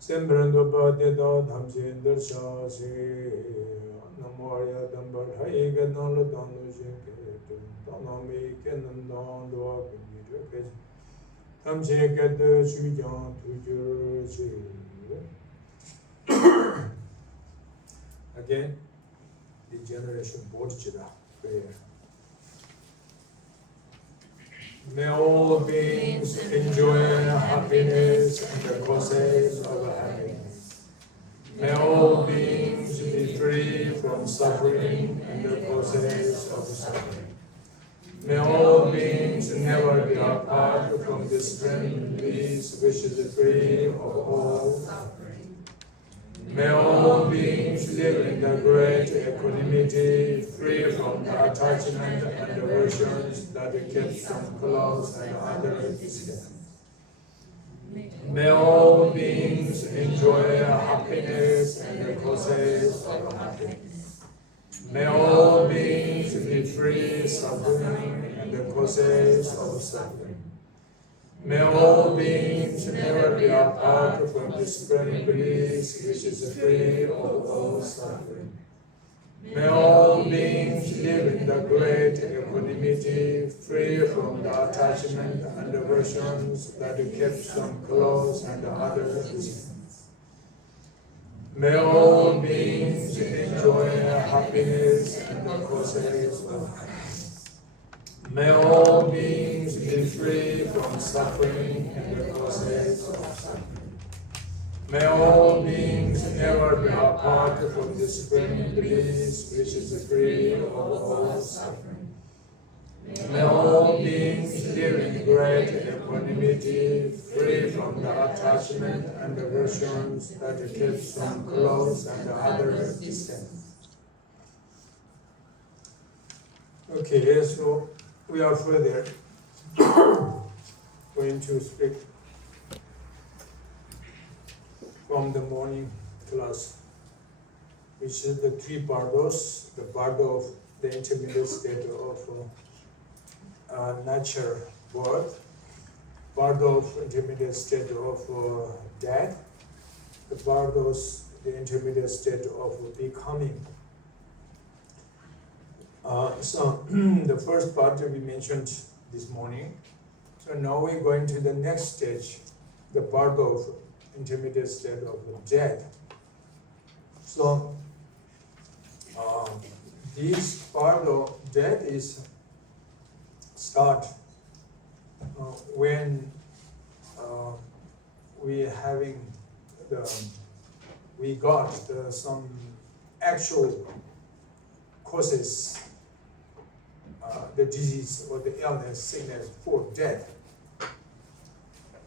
Sembrando Badeda Dhamse Darshase Namoya Dambar Haiga Dala Danu Jeke Tanami Kenan Dwa Bini Dhamse Gada Shujan Tujur. Again, the generation bodhicitta prayer. May all beings enjoy happiness and the causes of happiness. May all beings be free from suffering and the causes of suffering. May all beings never be apart from the supreme bliss which is free of all suffering. May all beings live in the great equanimity, free from the attachment and aversions that keep them close and other distant. May all beings enjoy happiness and the causes of happiness. May all beings be free suffering and the causes of suffering. May all beings never be apart from the supreme bliss which is free of all suffering. May all beings live in the great equanimity, free from the attachment and aversions that keep some close and others distant. May all beings enjoy happiness and the causes of happiness. May all beings be free from suffering and the causes of suffering. May all beings never be apart from the supreme bliss which is free of all suffering. May all beings live in great equanimity, free from the attachment and aversions that keep some close and others distant. Okay, so we are further going to speak from the morning class, which is the three bardos, the bardo of the intermediate state of nature, birth, bardo of intermediate state of death, the bardos, the intermediate state of becoming. So the first part we mentioned this morning. So now we're going to the next stage, the bardo of intermediate state of death. So this part of death is start when we got some actual causes, the disease or the illness, sickness for death,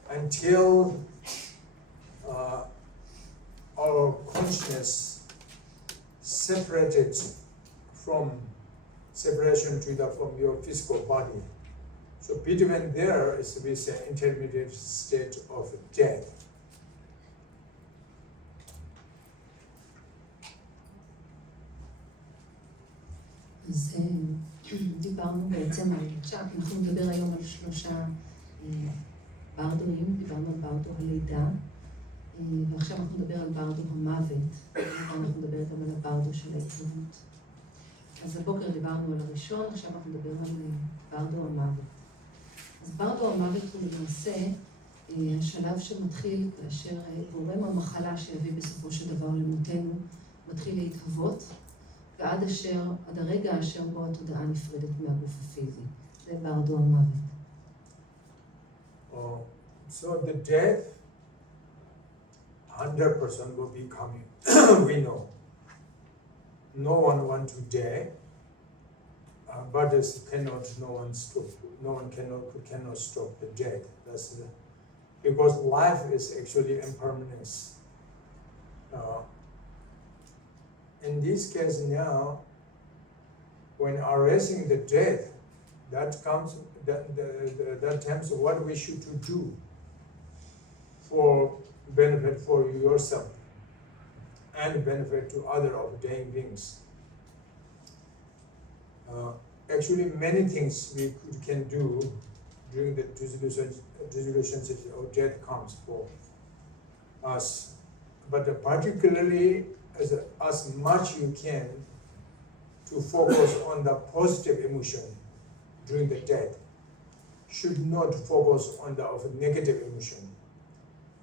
until our consciousness separated from separation from your physical body. So between there is this intermediate state of death. אז דיברנו בעצם על, עכשיו אנחנו נדבר היום על 3 ברדואים, דיברנו על ברדו הלידה, ועכשיו אנחנו נדבר על ברדו המוות, ואנחנו נדבר גם על הברדו של ההתהוות. אז הבוקר דיברנו על הראשון, עכשיו אנחנו נדבר על ברדו המוות. אז ברדו המוות הוא למעשה השלב שמתחיל כאשר גורם המחלה שיביא בסופו של דבר למותנו, מתחיל להתהוות, עד הרגע אשר בו התודעה נפרדת מהגוף הפיזי. זה ברדו המוות. So the death, 100% will be coming. We know. No one wants to die, but no one cannot stop the death. Because life is actually impermanence. In this case now, when addressing the death, that times what we should do for benefit for yourself and benefit to other dying beings. Actually, many things we can do during the dissolution of death comes for us, but particularly as much you can to focus on the positive emotion during the death. Should not focus on the negative emotion.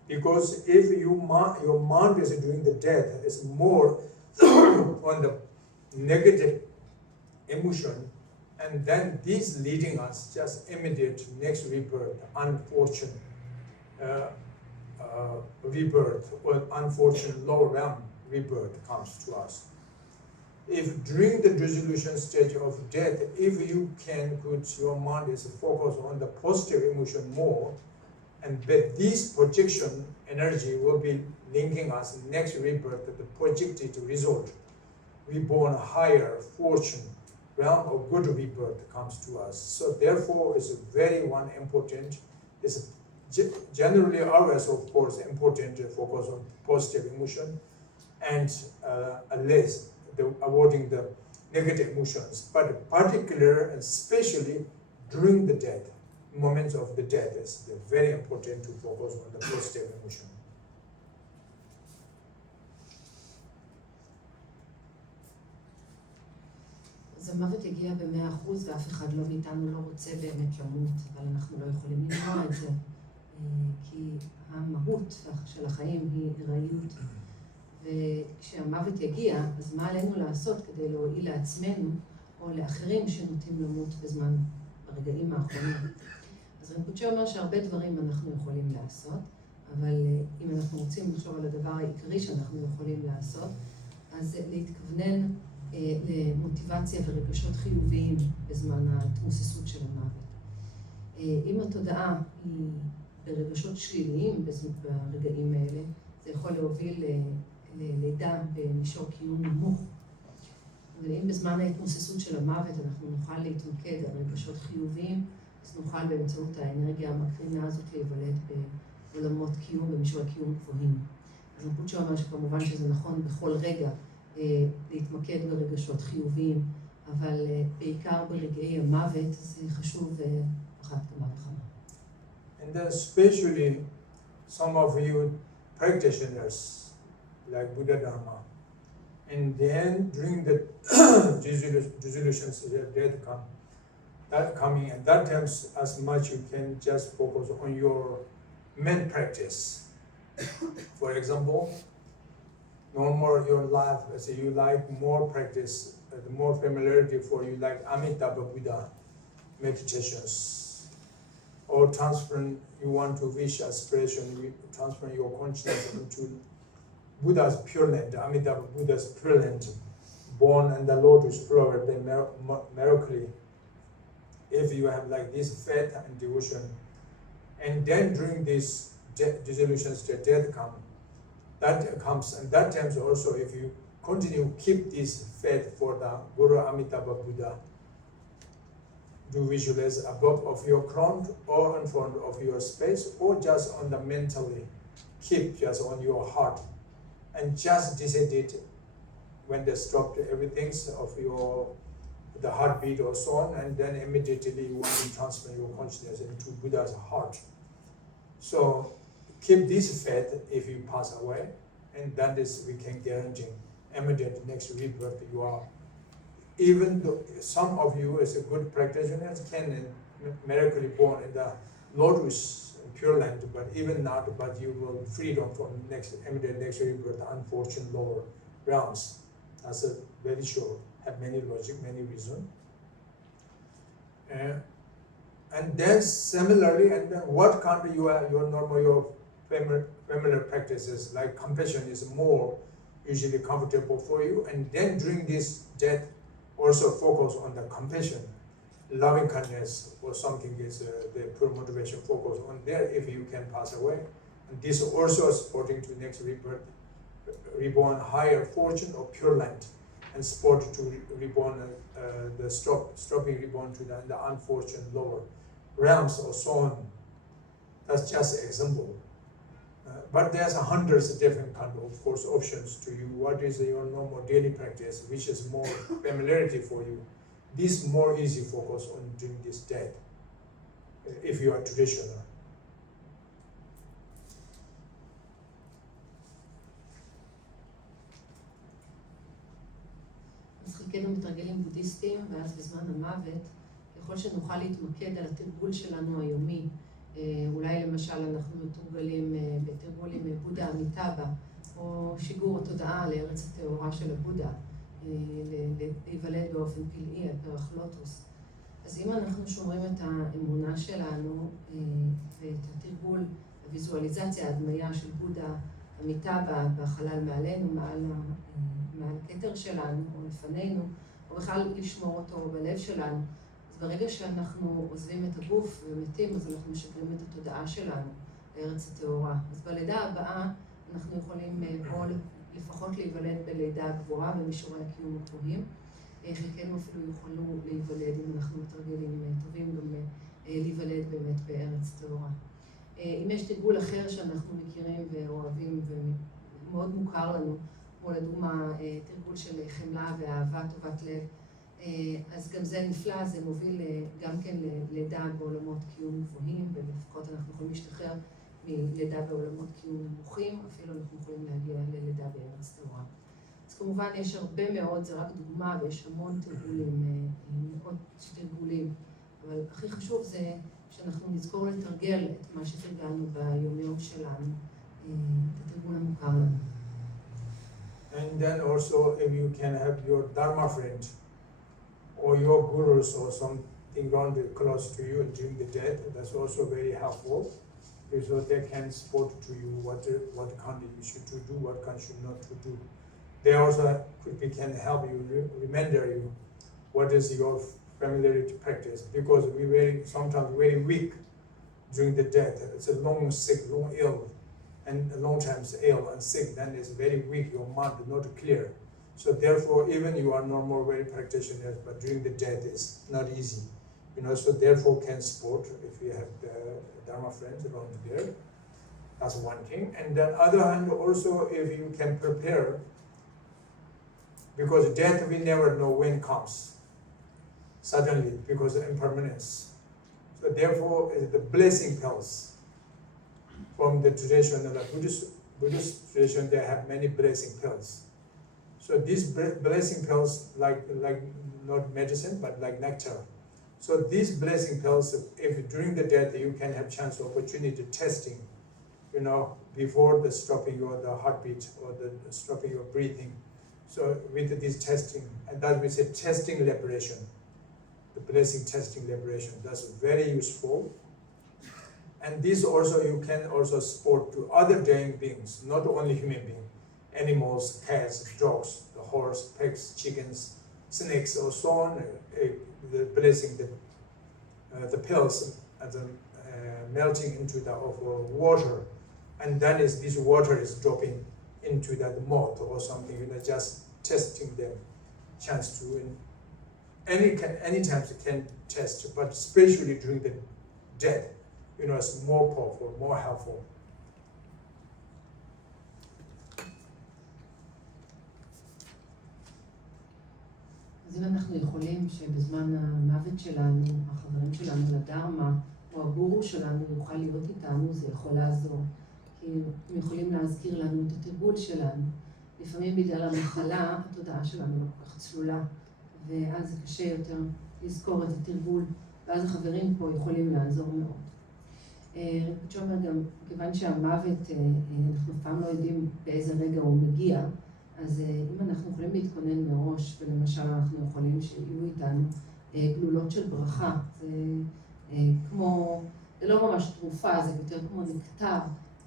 Because if your mind is during the death is more on the negative emotion, and then this leading us just immediate next rebirth, unfortunate rebirth or unfortunate lower realm rebirth comes to us. If during the dissolution stage of death, if you can put your mind is focused on the positive emotion more, and that this projection energy will be linking us next rebirth, the projected result, reborn higher fortune, realm of good rebirth comes to us. So therefore, it's very one important. It's generally always, of course, important to focus on positive emotion, and less avoiding the negative emotions, but particular and especially during the death, moments of the death is very important to focus on the positive emotion. אז המוות יגיע ב100% ואף אחד לא מאיתנו לא רוצה באמת למות, אבל אנחנו לא יכולים למנוע את זה, כי המהות של החיים היא הראיות. וכשהמוות יגיע, אז מה עלינו לעשות כדי להועיל לעצמנו או לאחרים שנוטים למות ברגעים האחרונים? אז רינפוצ'ה אומר שהרבה דברים אנחנו יכולים לעשות, אבל אם אנחנו רוצים לחשוב על הדבר העיקרי שאנחנו יכולים לעשות, אז להתכוונן למוטיבציה ורגשות חיוביים בזמן ההתמוססות של המוות. אם התודעה היא ברגשות שליליים ברגעים האלה, זה יכול להוביל ללידה במישור קיום נמוך. ואם בזמן ההתמוססות של המוות אנחנו נוכל להתמקד על רגשות חיוביים, אז נוכל באמצעות האנרגיה המקרינה הזאת להיוולד בעולמות קיום, במישור קיום גבוהים. אז רינפוצ'ה אומר שכמובן שזה נכון בכל רגע להתמקד ברגשות חיוביים, אבל בעיקר ברגעי המוות זה חשוב אחת כמה וכמה. And then especially some of you practitioners like Buddha Dharma, and then during the dissolutions of death coming, and that times as much you can just focus on your main practice. For example, no more your life, as you like more practice, the more familiarity for you, like Amitabha Buddha meditations, or you want to wish aspiration, you transfer your consciousness into Buddha's Pure Land, Amitabha Buddha's Pure Land, born and the lotus flower, then miraculously, if you have like this faith and devotion, and then during this dissolutions, the death come, That comes, and that times also if you continue keep this faith for the Guru Amitabha Buddha, do visualize above of your crown or in front of your space or just on the mentally, keep just on your heart and just decide it when they stop everything of your the heartbeat or so on, and then immediately you want to transfer your consciousness into Buddha's heart. So keep this faith if you pass away, and that is we can guarantee immediate next rebirth you are. Even though some of you as a good practitioners can miraculously born in the lotus pure land, but even not, but you will freedom from next immediate next rebirth, unfortunate lower realms. That's a very sure. Have many logic, many reason. And then similarly, and then what kind of your normal, your familiar practices, like compassion is more usually comfortable for you. And then during this death, also focus on the compassion, loving kindness or something is the pure motivation, focus on there if you can pass away. And this also supporting to next rebirth, reborn higher fortune or pure land. And support to reborn stopping reborn to the unfortunate lower realms or so on. That's just an example. But there's hundreds of different kind of course options to you. What is your normal daily practice, which is more familiarity for you? This more easy focus on doing this death, if you are traditional. אז חלקנו מתרגלים בודהיסטים, ואז בזמן המוות, ככל שנוכל להתמקד על התרגול שלנו היומי, אולי למשל אנחנו מתורגלים בתרגול עם בודה המיטבה, או שיגור התודעה לארץ הטהורה של הבודה, להיוולד באופן פלאי על פרח לוטוס. אז אם אנחנו שומרים את האמונה שלנו ואת התרגול, הוויזואליזציה, ההדמיה של בודה המיטבה בחלל מעלינו, מעל הכתר שלנו או לפנינו, או בכלל לשמור אותו בלב שלנו, אז ברגע שאנחנו עוזבים את הגוף ומתים, אז אנחנו משגרים את התודעה שלנו לארץ הטהורה. אז בלידה הבאה אנחנו יכולים או לפחות להיוולד בלידה גבוהה במישורי הקיום הגבוהים. חלקנו אפילו יוכלו להיוולד, אם אנחנו מתרגלים טובים, גם להיוולד באמת בארץ טהורה. אם יש תרגול אחר שאנחנו מכירים ואוהבים ומאוד מוכר לנו, כמו לדוגמה תרגול של חמלה ואהבה טובת לב, אז גם זה נפלא, זה מוביל גם כן ללידה בעולמות קיום גבוהים, ולפחות אנחנו יכולים להשתחרר מלידה בעולמות קיום נמוכים, אפילו אנחנו יכולים להגיע ללידה בארץ טהורה. אז כמובן יש הרבה מאוד, זה רק דוגמה, ויש המון תרגולים, מאות תרגולים, אבל הכי חשוב זה שאנחנו נזכור לתרגל את מה שתרגלנו ביום שלנו, את התרגול המוכר לנו. And then also if you can have your Dharma friend or your gurus or something around close to you during the death, that's also very helpful, because they can support to you what kind you should do, what kind should not to do. They also can help you, remember you what is your familiarity practice, because we sometimes very weak during the death. It's a long sick, long ill, and a long time ill and sick, then it's very weak, your mind is not clear. So therefore, even you are normal very practitioners, but during the death is not easy. So therefore can support if you have the Dharma friends around there. That's one thing. And then other hand also, if you can prepare, because death we never know when it comes. Suddenly, because of impermanence. So therefore, the blessing pills from the traditional Buddhist tradition, they have many blessing pills. So these blessing pills, like not medicine, but like nectar. So these blessing pills, if during the death you can have chance opportunity testing, before the stopping the heartbeat or the stopping your breathing. So with this testing, and that we say testing liberation. The blessing testing liberation, that's very useful. And this also you can also support to other dying beings, not only human beings, animals, cats, dogs, the horse, pigs, chickens, snakes, or so on. The blessing, the pills, melting into the water, and then this water is dropping into that mode or something, just testing them, chance to, any times you can test, but especially during the death, it's more powerful, more helpful. אז אם אנחנו יכולים שבזמן המוות שלנו, החברים שלנו לדרמה, או הגורו שלנו יוכל להיות איתנו, זה יכול לעזור. כי הם יכולים להזכיר לנו את התרגול שלנו. לפעמים בגלל המחלה, התודעה שלנו לא כל כך צלולה, ואז זה קשה יותר לזכור את התרגול, ואז החברים פה יכולים לעזור מאוד. רינפוצ'ה אומר גם, כיוון שהמוות, אנחנו פעם לא יודעים באיזה רגע הוא מגיע, אז אם אנחנו יכולים להתכונן מראש, ולמשל אנחנו יכולים שיהיו איתנו גלולות של ברכה, זה לא ממש תרופה, זה יותר כמו נקטר,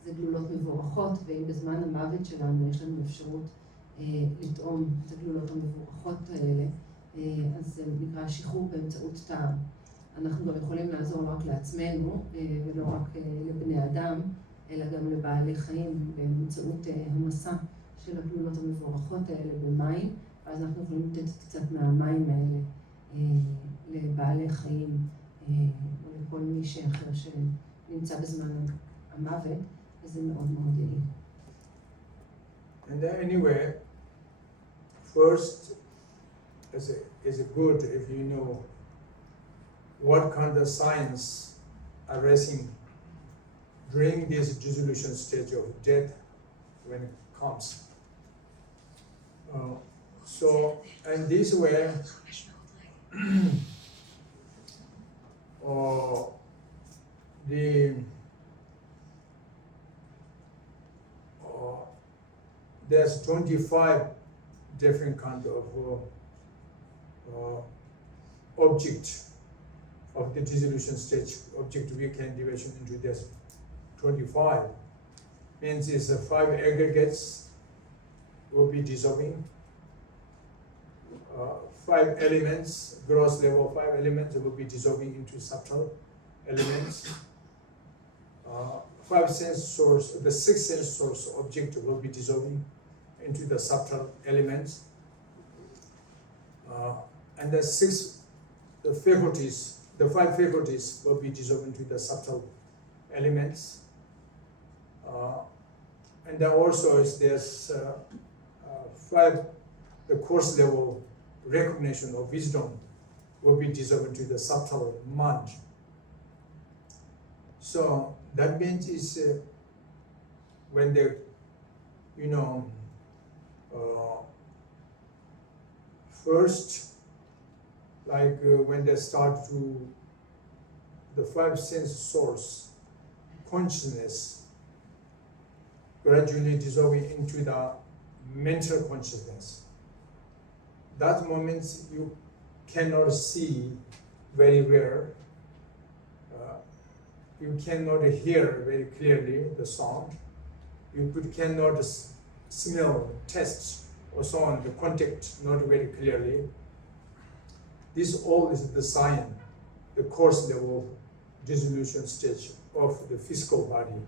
זה גלולות מבורכות, ואם בזמן המוות שלנו יש לנו אפשרות לטעום את הגלולות המבורכות האלה, אז זה נקרא שחרור באמצעות טעם. אנחנו גם יכולים לעזור לא רק לעצמנו, ולא רק לבני אדם, אלא גם לבעלי חיים באמצעות המסע של הגלולות המבורכות האלה במים, ואז אנחנו יכולים לתת קצת מהמים האלה לבעלי חיים, או לכל מישהו אחר שנמצא בזמן המוות, וזה מאוד מאוד יעיל. And then anyway, first, is good if you know what kind of signs arising during this dissolution stage of death when it comes. So, and this way, there's 25 different kind of object of the dissolution stage. Object we can division into this 25. Means is 5 aggregates will be dissolving. 5 elements, gross level 5 elements will be dissolving into subtle elements. 5 sense source, the 6 sense source object will be dissolving into the subtle elements. And the 5 faculties will be dissolved into the subtle elements. And then also there's 5, the course level recognition of wisdom will be dissolved into the subtle mind. So that means is when they, first, like when they start to, the 5 sense source consciousness gradually dissolving into the mental consciousness. That moment you cannot see very well. You cannot hear very clearly the sound. You cannot smell, taste, or so on, the contact not very clearly. This all is the sign, the course level dissolution stage of the physical body,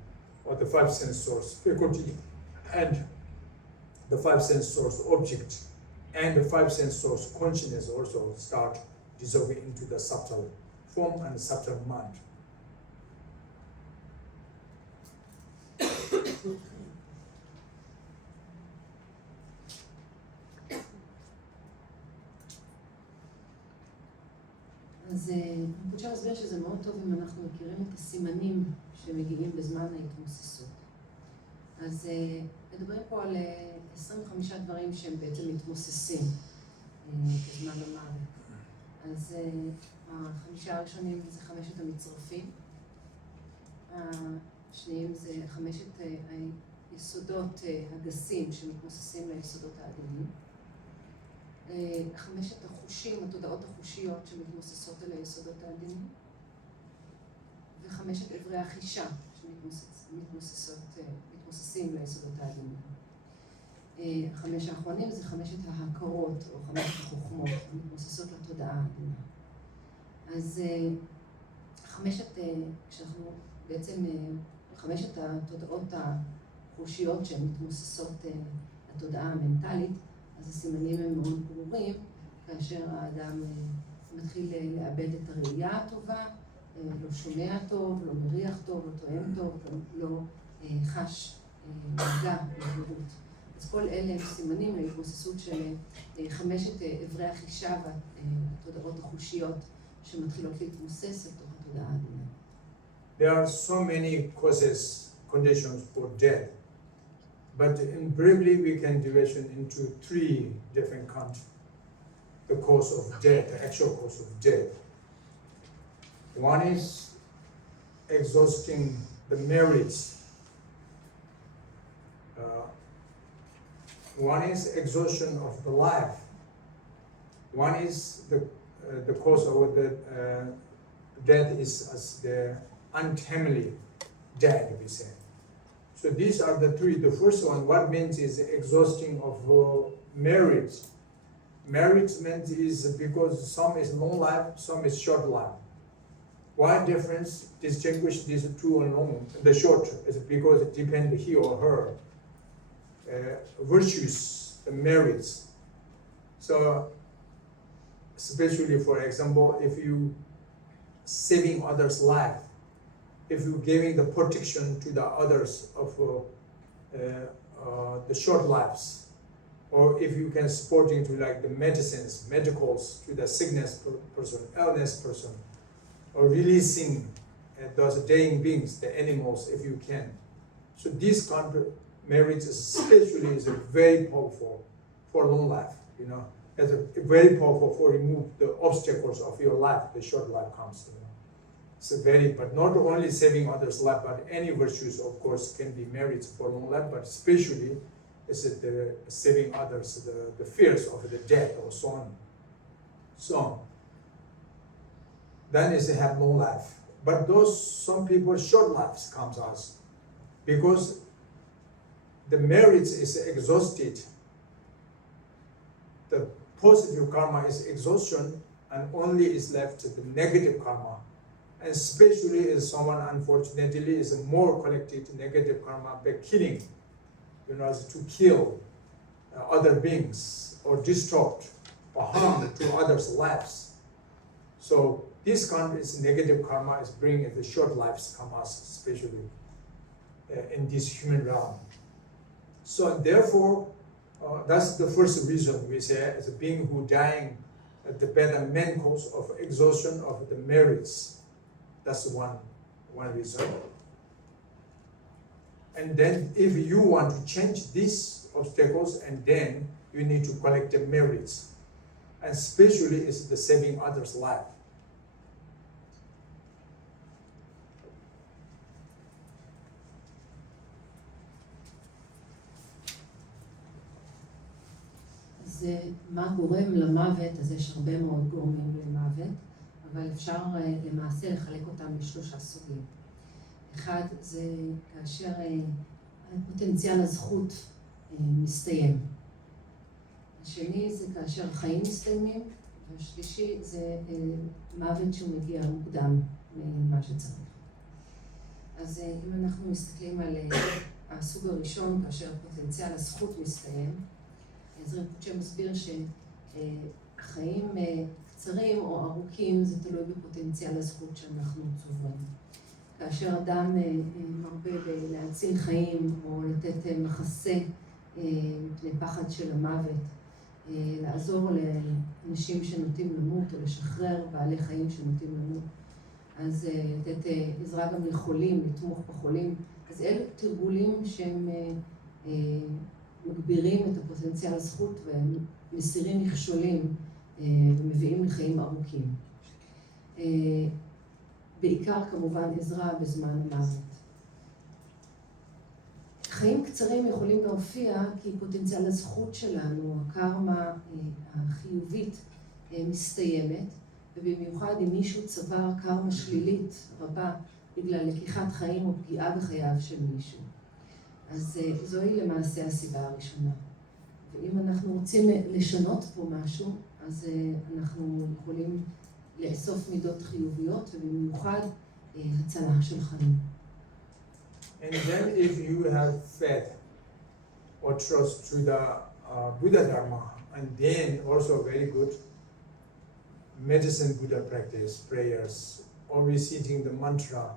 or the 5 sense source faculty, and the 5 sense source object, and the 5 sense source consciousness also start dissolving into the subtle form and subtle mind. אז רינפוצ'ה מסביר שזה מאוד טוב אם אנחנו מכירים את הסימנים שמגיעים בזמן ההתמוססות. אז מדברים פה על 25 דברים שהם בעצם מתמוססים בזמן המוות. אז 5 הראשונים זה 5 המצרפים, השניים זה 5 היסודות הגסים שמתמוססים ליסודות העדינים, 5 החושים, התודעות החושיות שמתמוססות אל היסודות העדינים, ו5 עברי החישה שמתמוססים ליסודות העדינים. 5 האחרונים זה 5 ההכרות או 5 החוכמות המתמוססות לתודעה העדינה. אז 5 כשאנחנו בעצם 5 התודעות חושיות שהן מתמוססות לתודעה המנטלית, אז הסימנים הם מאוד ברורים, כאשר האדם מתחיל לאבד את הראייה הטובה, לא שומע טוב, לא מריח טוב, לא טועם טוב, לא חש מגע בבהירות. אז כל אלה הם סימנים להתבוססות של 5 אברי החישה והתודעות החושיות שמתחילות להתמוסס לתוך התודעה העדינה. There are so many causes, conditions for death, but briefly we can division into 3 different kinds. The cause of death, the actual cause of death. One is exhausting the merits. One is exhaustion of the life. One is the cause of the death is as the untimely death, we say. So these are the 3. The first one, what means is exhausting of merits. Merits means is because some is long life, some is short life. Why difference distinguish these 2 on long? The short is because it depends he or her virtues, the merits. So especially for example, if you saving others' life, if you giving the protection to the others of the short lives, or if you can supporting to like the medicines, medicals to the sickness person, illness person, or releasing those dying beings, the animals, if you can. So this kind of merits especially is very powerful for long life, you know. It's very powerful for remove the obstacles of your life, the short life comes, you know. It's very, but not only saving others' life, but any virtues, of course, can be merits for long life, but especially is it the saving others, the fears of the death or so on. So, then is they have long life. But those, some people, short lives comes us, because the merits is exhausted. The positive karma is exhaustion, and only is left the negative karma. And especially if someone unfortunately is more collected negative karma by killing, you know, to kill other beings or disrupt or harm to others' lives. So this kind of negative karma is bringing the short lives come us, especially in this human realm. So therefore, that's the first reason we say as a being who dying at the main cause of exhaustion of the merits. That's one reason. And then if you want to change these obstacles, and then you need to collect the merits. And especially is the saving others' life. אז מה גורם למוות? אז יש הרבה מאוד גורמים למוות, אבל אפשר למעשה לחלק אותם ל3 סוגים. אחד זה כאשר פוטנציאל הזכות מסתיים. השני זה כאשר חיים מסתיימים, והשלישי זה מוות שמגיע מוקדם ממה שצריך. אז אם אנחנו מסתכלים על הסוג הראשון, כאשר פוטנציאל הזכות מסתיים, אז רינפוצ'ה מסביר שחיים קצרים או ארוכים זה תלוי בפוטנציאל הזכות שאנחנו צוברים. כאשר אדם מרבה להציל חיים או לתת מחסה מפני פחד של המוות, לעזור לאנשים שנוטים למות או לשחרר בעלי חיים שנוטים למות, אז לתת עזרה גם לחולים, לתמוך בחולים, אז אלו תרגולים שהם מגבירים את הפוטנציאל הזכות והם מסירים מכשולים ומביאים לחיים ארוכים. בעיקר כמובן עזרה בזמן המוות. חיים קצרים יכולים להופיע כי פוטנציאל הזכות שלנו, הקרמה החיובית, מסתיימת, ובמיוחד אם מישהו צבר קרמה שלילית רבה בגלל לקיחת חיים או פגיעה בחייו של מישהו. אז זוהי למעשה הסיבה הראשונה. ואם אנחנו רוצים לשנות פה משהו, אז אנחנו יכולים לאסוף מידות חיוביות, ובמיוחד הצלה של חיים. And then if you have faith or trust to the Buddha Dharma, and then also very good medicine Buddha practice, prayers, or reciting the mantra,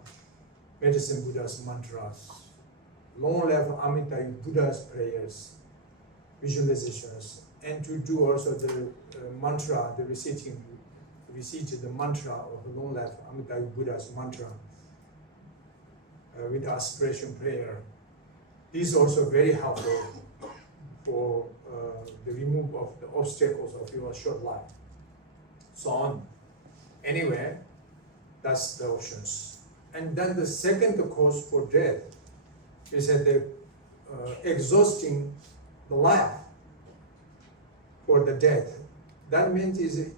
medicine Buddha's mantras, long life Amitabha Buddha's prayers, visualizations, and to do also the mantra, the recite the mantra of long life Amitabha Buddha's mantra with aspiration prayer. This is also very helpful for the removal of the obstacles of your short life. So on. Anyway, that's the options. And then the second cause for death is that the exhausting the life for the death. That means is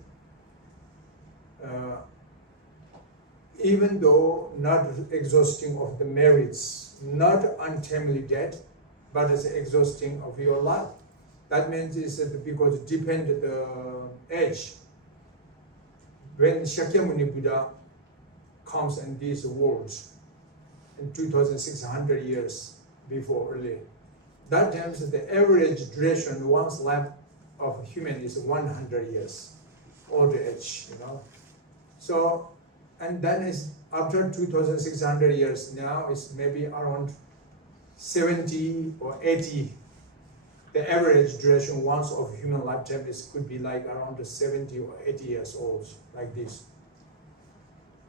even though not exhausting of the merits, not untimely death, but it's exhausting of your life. That means is that because it depends the age. When Shakyamuni Buddha comes in these worlds in 2,600 years before earlier, that times the average duration one's life of human is 100 years, old age, you know. So, and then is after 2,600 years now it's maybe around 70 or 80. The average duration once of human lifetime could be like around 70 or 80 years old, like this.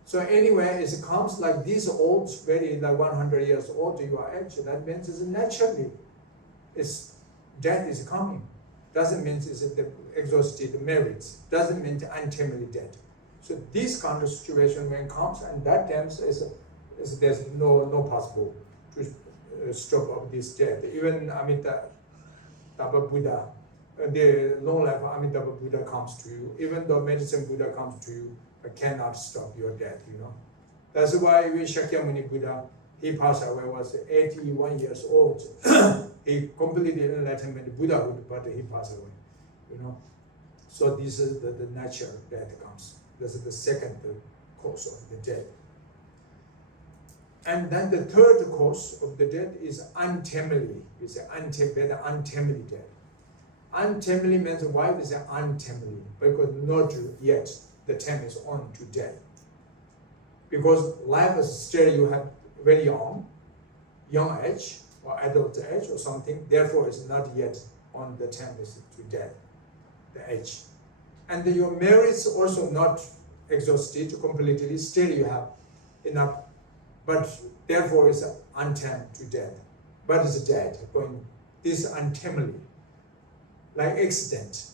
So anyway, it comes like this old, very like 100 years old to your age. That means it's naturally, death is coming. Doesn't mean it's the exhausted merits. Doesn't mean the untimely death. So this kind of situation when it comes, and that times there's no possible to stop of this death. Even Amitabha Buddha, the long life Amitabha Buddha comes to you. Even though medicine Buddha comes to you, but cannot stop your death, you know. That's why with Shakyamuni Buddha, he passed away, was 81 years old. He completed enlightenment Buddhahood, but he passed away, you know. So this is the natural death comes. This is the second cause of the death. And then the third cause of the death is untimely. It's an untimely death. Untimely means why is it untimely? Because not yet the time is on to death. Because life is still you have very young age or adult age or something. Therefore, it's not yet on the time is to death, the age. And your merits also not exhausted completely. Still you have enough. But therefore it's untimely to death. But it's dead, going this untimely, like accident,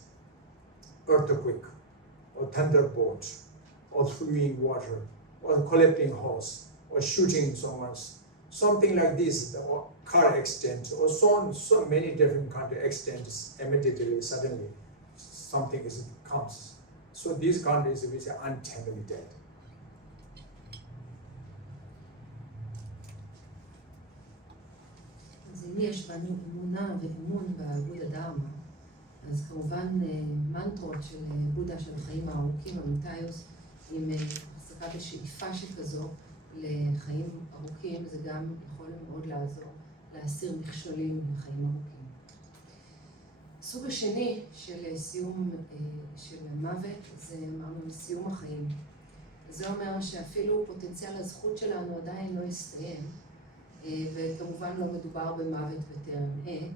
earthquake, or thunderbolt, or throwing water, or collapsing house, or shooting someone, something like this, or car accident, or so many different kind of accidents immediately, suddenly, something comes. So these countries which are untimely death. אם יש בנו אמונה ואמון בבודה דרמה, אז כמובן מנטרות של בודה של החיים הארוכים, המתאיוס, עם הפסקה ושאיפה שכזו לחיים ארוכים, זה גם יכול מאוד לעזור להסיר מכשולים לחיים ארוכים. הסוג השני של סיום של המוות זה אמרנו סיום החיים. זה אומר שאפילו פוטנציאל הזכות שלנו עדיין לא הסתיים, וכמובן לא מדובר במוות בטרם עת,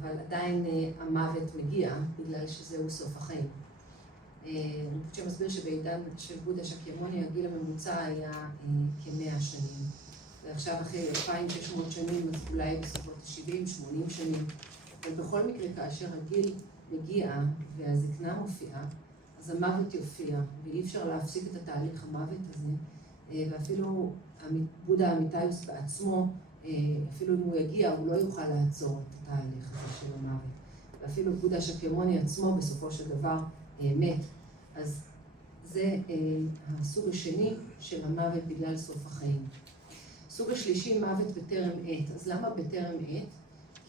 אבל עדיין המוות מגיע בגלל שזהו סוף החיים. רינפוצ'ה מסביר שבעידן של בודה שקימוני הגיל הממוצע היה כ100 שנים, ועכשיו אחרי 2,600 שנים אז אולי בסביבות 70-80 שנים, ובכל מקרה כאשר הגיל מגיע והזקנה מופיעה, אז המוות יופיע, ואי אפשר להפסיק את התהליך המוות הזה, ואפילו בודה המתאיוס בעצמו, אפילו אם הוא יגיע, הוא לא יוכל לעצור את התהליך הזה של המוות. ואפילו בודה שקימוני עצמו בסופו של דבר מת. אז זה הסוג השני של המוות בגלל סוף החיים. סוג השלישי, מוות בטרם עת. אז למה בטרם עת?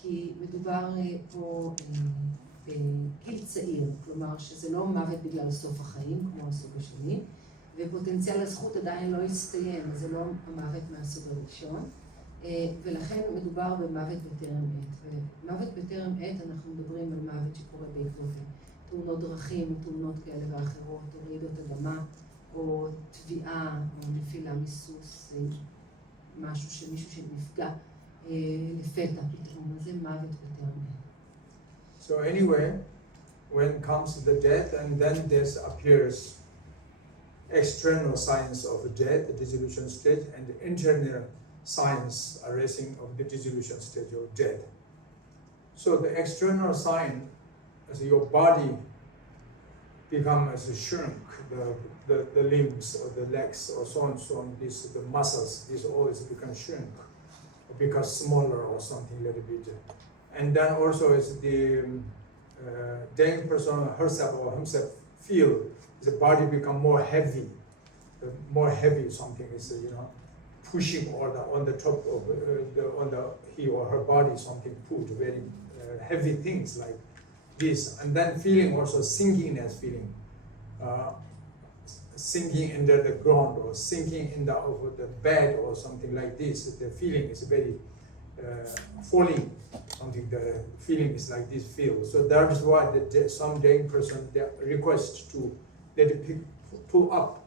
כי מדובר פה בגיל צעיר, כלומר שזה לא מוות בגלל סוף החיים, כמו הסוג השני, ופוטנציאל הזכות עדיין לא הסתיים, אז זה לא המוות מהסוג הראשון, ולכן מדובר במוות בטרם עת. ומוות בטרם עת אנחנו מדברים על מוות שקורה בעקבות תאונות דרכים, תאונות כאלה ואחרות, או רעידות אדמה, או תביעה, או נפילה מסוס, משהו שמישהו שנפגע לפתע פתאום, אז זה מוות בטרם עת. So anyway, when comes the death, and then there appears external signs of death, the dissolution stage, and the internal signs arising of the dissolution stage of death. So the external sign, as your body becomes as shrunk, the limbs or the legs or so on, the muscles, these always become shrunk, or become smaller or something a little bit. And then also as the dying person herself or himself feel the body become more heavy, something is, pushing on the top of he or her body, something put very heavy things like this, and then feeling also sinkingness feeling, sinking under the ground or sinking over the bed or something like this. The feeling is very falling, something. The feeling is like this feel. So that is why some dying person they request to let it pull up,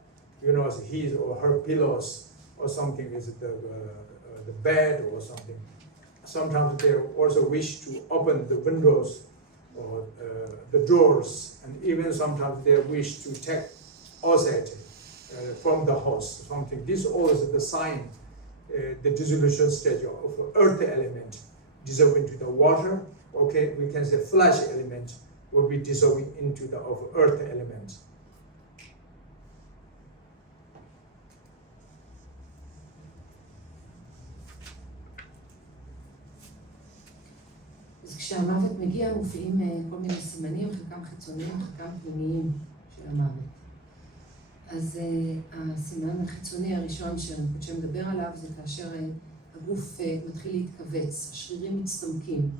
his or her pillows or something, is the bed or something. Sometimes they also wish to open the windows or the doors, and even sometimes they wish to take outside from the house, something. This always is the sign, the dissolution stage of earth element dissolving into the water. Okay, we can say flesh element will be dissolving into the earth element. אז כשהמוות מגיע מופיעים כל מיני סימנים, חלקם חיצוניים, חלקם פנימיים של המוות. אז הסימן החיצוני הראשון שרינפוצ'ה מדבר עליו זה כאשר הגוף מתחיל להתכווץ, השרירים מצטמקים,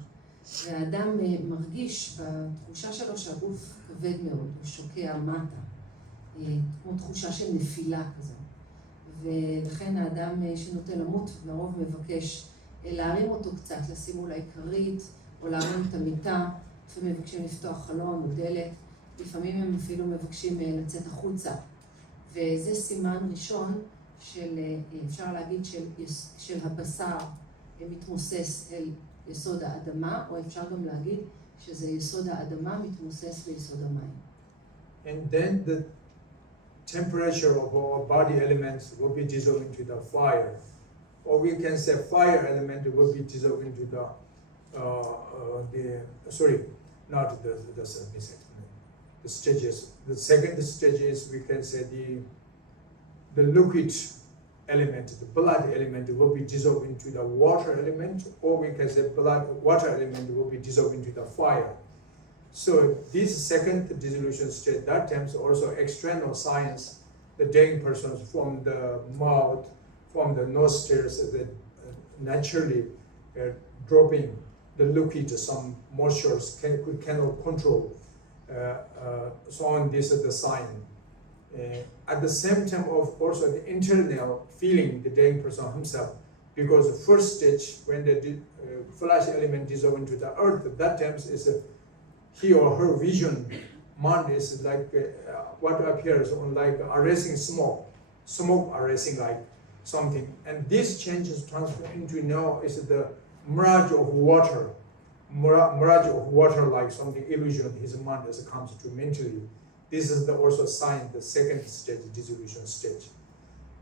והאדם מרגיש בתחושה שלו שהגוף כבד מאוד, הוא שוקע מטה, כמו תחושה של נפילה כזו. ולכן האדם שנוטה למות לרוב מבקש להרים אותו קצת, לשים אולי כרית, או להרים את המיטה, לפעמים מבקשים לפתוח חלון או דלת, לפעמים הם אפילו מבקשים לצאת החוצה. וזה סימן ראשון של, אפשר להגיד, של הבשר מתמוסס אל יסוד האדמה, או אפשר גם להגיד שזה יסוד האדמה מתמוסס ליסוד המים. And then the temperature of our body elements will be dissolved into the fire. Or we can say fire element will be dissolved into the stages. The second stage is, we can say, the liquid element, the blood element will be dissolved into the water element, or we can say water element will be dissolved into the fire. So this second dissolution stage, that times also external signs, the dying persons from the mouth, from the nostrils, naturally dropping the liquid, some moistures cannot control. So on, this is the sign. At the same time, of course, the internal feeling, the dying person himself, because the first stage, when the flesh element dissolves into the earth, that times is he or her vision, mind is like what appears on like arising smoke arising like something. And this changes transform into now is the mirage of water like something illusion his mind as comes to mentally. This is the also sign, the second stage, dissolution stage.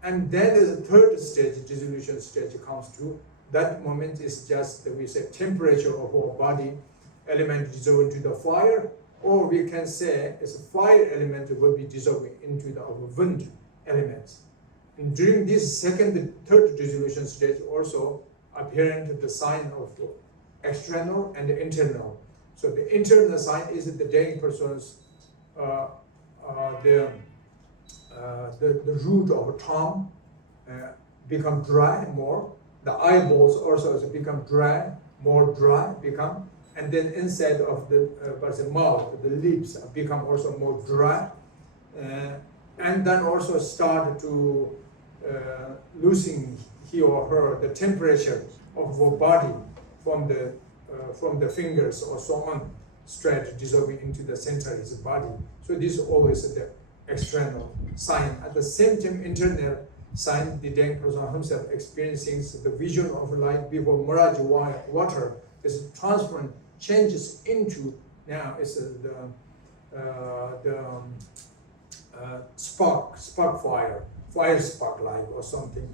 And then the third stage, dissolution stage comes to, that moment is just, we say, temperature of our body element dissolved into the fire, or we can say as a fire element will be dissolved into the wind elements. And during this second, third dissolution stage also apparent the sign of external and the internal. So the internal sign is the dying person's the root of a tongue become dry more. The eyeballs also become dry, more dry become, and then inside of the mouth, the lips become also more dry, and then also start to losing he or her the temperature of our body from the fingers or so on, straight dissolving into the center of his body. So this is always the external sign. At the same time, internal sign, the Deng person himself experiencing the vision of light before mirage water is transformed, changes into now it's the spark fire spark light or something.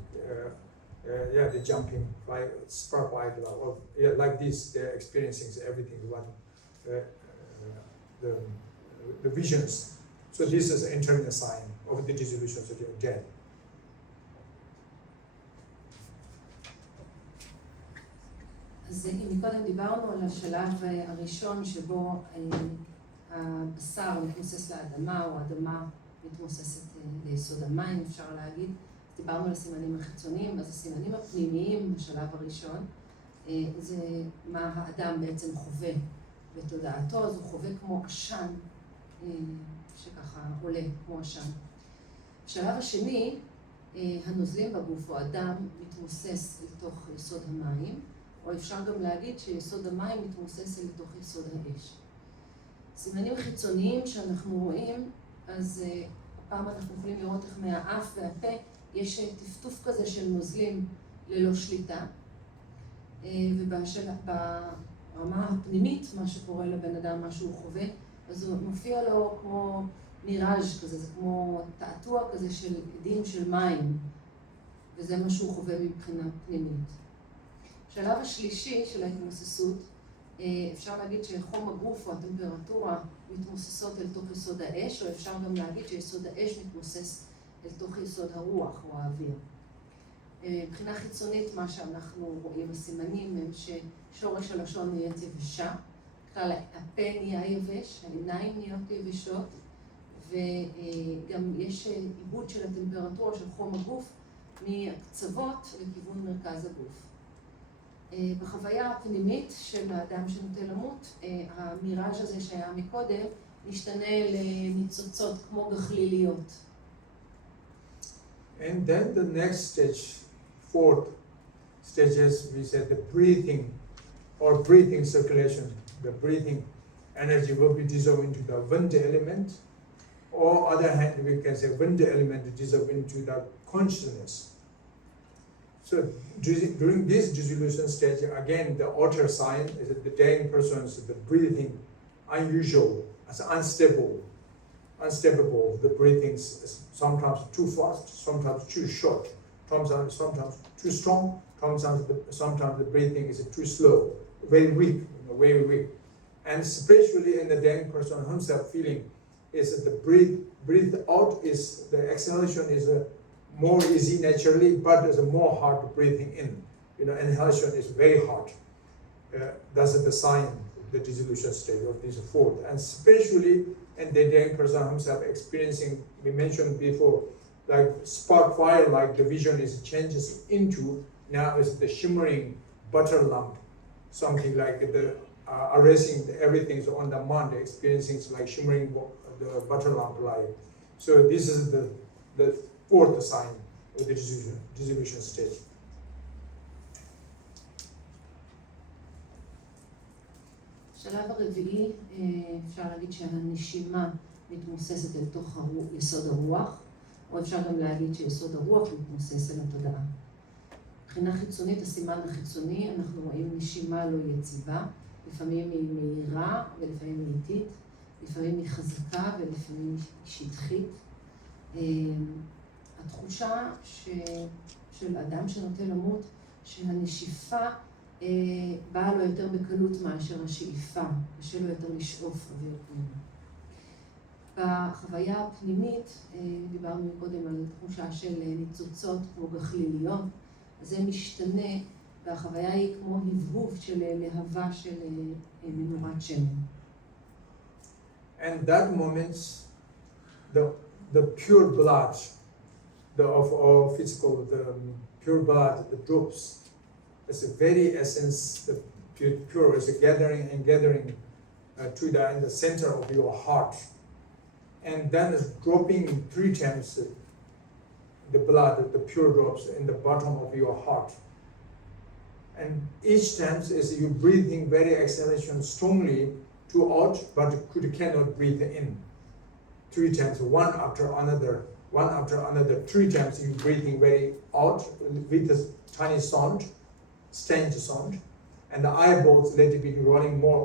The jumping like spark light or like this. They're experiencing everything one the visions. So this is internal sign of the dissolution of the death. אז מקודם דיברנו על השלב הראשון שבו הבשר מתמוסס לאדמה, או האדמה מתמוססת ליסוד המים, אפשר להגיד. דיברנו על הסימנים החיצוניים, אז הסימנים הפנימיים בשלב הראשון, זה מה האדם בעצם חווה בתודעתו, אז הוא חווה כמו עשן, שככה עולה כמו עשן. בשלב השני, הנוזלים בגוף או האדם מתמוסס לתוך יסוד המים, או אפשר גם להגיד שיסוד המים מתמוסס לתוך יסוד האש. סימנים חיצוניים שאנחנו רואים, אז הפעם אנחנו יכולים לראות איך מהאף והפה יש טפטוף כזה של נוזלים ללא שליטה, וברמה הפנימית, מה שקורה לבן אדם, מה שהוא חווה, אז הוא מופיע לו כמו מיראז' כזה, זה כמו תעתוע כזה של עדים של מים, וזה מה שהוא חווה מבחינה פנימית. בשלב השלישי של ההתמוססות, אפשר להגיד שחום הגוף או הטמפרטורה מתמוססות אל תוך יסוד האש, או אפשר גם להגיד שיסוד האש מתמוסס אל תוך יסוד הרוח או האוויר. מבחינה חיצונית, מה שאנחנו רואים הסימנים הם ששורש הלשון נהיית יבשה, כלל הפה נהיה יבש, העיניים נהיות יבשות, וגם יש עיבוד של הטמפרטורה של חום הגוף מהקצוות לכיוון מרכז הגוף. בחוויה הפנימית של האדם שנוטה למות, המיראז' הזה שהיה מקודם משתנה לניצוצות כמו גחליליות. And then the next stage, fourth stage is, we said, the breathing or breathing circulation. The breathing energy will be dissolved into the wind element, or other hand, we can say wind element dissolved into the consciousness. So during this dissolution stage, again, the outer sign is that the dying person's the breathing unusual, as unstable. The breathing is sometimes too fast, sometimes too short, sometimes too strong, sometimes the breathing is too slow, very weak, very weak. And spiritually, in the dying person himself feeling is that the breathe out is the exhalation is more easy naturally, but there's a more hard breathing in. Inhalation is very hard. That's the sign, the dissolution stage of this fourth. And spiritually, and the dying person himself experiencing, we mentioned before, like spark fire, like the vision is changes into, now is the shimmering butter lump, something like the erasing everything on the mind, experiencing like shimmering the butter lump light. So this is the fourth sign of the dissolution stage. בשלב הרביעי אפשר להגיד שהנשימה מתמוססת אל תוך יסוד הרוח, או אפשר גם להגיד שיסוד הרוח מתמוסס אל התודעה. מבחינה חיצונית, הסימן החיצוני, אנחנו רואים נשימה לא יציבה, לפעמים היא מהירה ולפעמים היא איטית, לפעמים היא חזקה ולפעמים היא שטחית. התחושה של אדם שנוטה למות, שהנשיפה באה לו יותר בקלות מאשר השאיפה, קשה לו יותר לשאוף אוויר פנימה. בחוויה הפנימית, דיברנו קודם על תחושה של ניצוצות כמו גחליליות, אז זה משתנה, והחוויה היא כמו הבהוב של להבה של מנורת שמן. And that moment, the pure blood of our physical, the pure blood, the drops, it's a very essence, the pure is a gathering to in the center of your heart. And then it's dropping 3 times the blood, the pure drops in the bottom of your heart. And each time is you breathing very exhalation strongly to out, but cannot breathe in. 3 times, one after another, 3 times you breathing very out with a tiny sound, strange sound, and the eyeballs let it be rolling more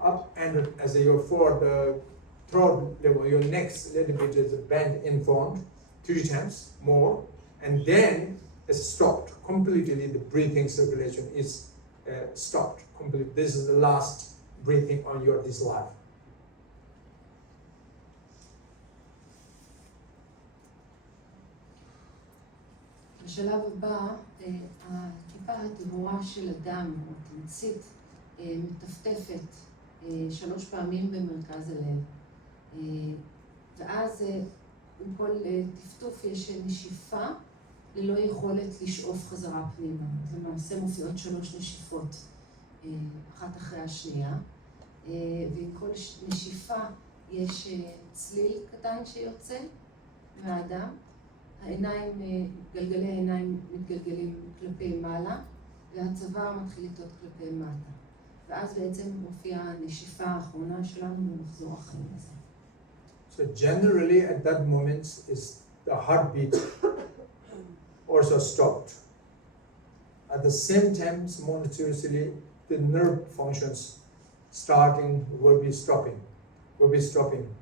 up, and as your for the third level, your neck little bit is bent in front, 3 times more, and then it's stopped completely. The breathing circulation is stopped completely. This is the last breathing on your this life. בשלב הבא, הטיפה הטהורה של אדם, או התמצית, מטפטפת 3 פעמים במרכז הלב. ואז עם כל טפטוף יש נשיפה ללא יכולת לשאוף חזרה פנימה. למעשה מופיעות 3 נשיפות, אחת אחרי השנייה. ועם כל נשיפה יש צליל קטן שיוצא מהאדם. גלגלי העיניים מתגלגלים כלפי מעלה, והצוואר מתחיל לטעות כלפי מטה. ואז בעצם מופיעה הנשיפה האחרונה שלנו במחזור החיים הזה. So generally at that moment is the heartbeat also stopped. At the same time, simultaneously, the nerve functions will be stopping,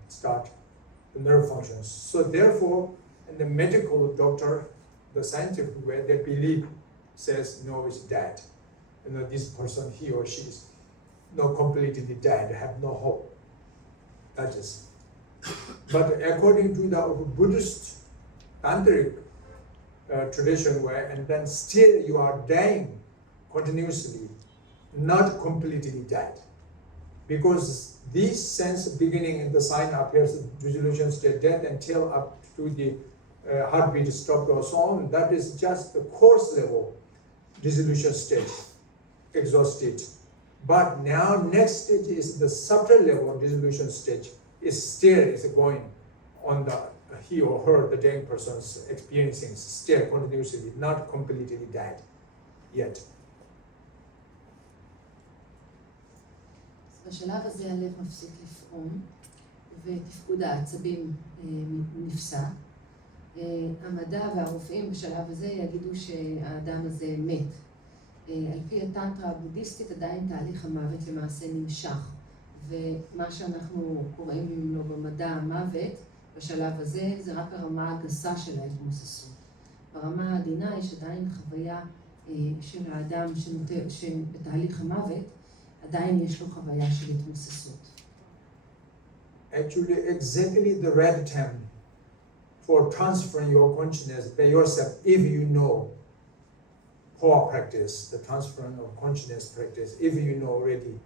start the nerve functions. So therefore, in the medical doctor, the scientific way, they believe, says, no, it's dead. This person, he or she is not completely dead, have no hope. That is. But according to the Buddhist tantric tradition way, and then still you are dying continuously, not completely dead. Because this sense beginning in the sign appears, dissolution state, death until up to the heartbeat stopped or so on, that is just the coarse level dissolution state, exhausted. But now next stage is the subtle level dissolution stage. Is still going on the he or her, the dying person's experiencing still continuously, not completely dead yet. בשלב הזה הלב מפסיק לפעום ותפקוד העצבים נפסק. המדע והרופאים בשלב הזה יגידו שהאדם הזה מת. על פי הטנטרה הבודהיסטית עדיין תהליך המוות למעשה נמשך. ומה שאנחנו קוראים לו במדע המוות, בשלב הזה, זה רק הרמה הגסה של ההתמוססות. ברמה העדינה יש עדיין חוויה של האדם שבתהליך המוות, עדיין יש לו חוויה של התמוססות. Actually, exactly the right time for transferring your consciousness by yourself, if you know core practice, the transferring of consciousness practice, if you know already,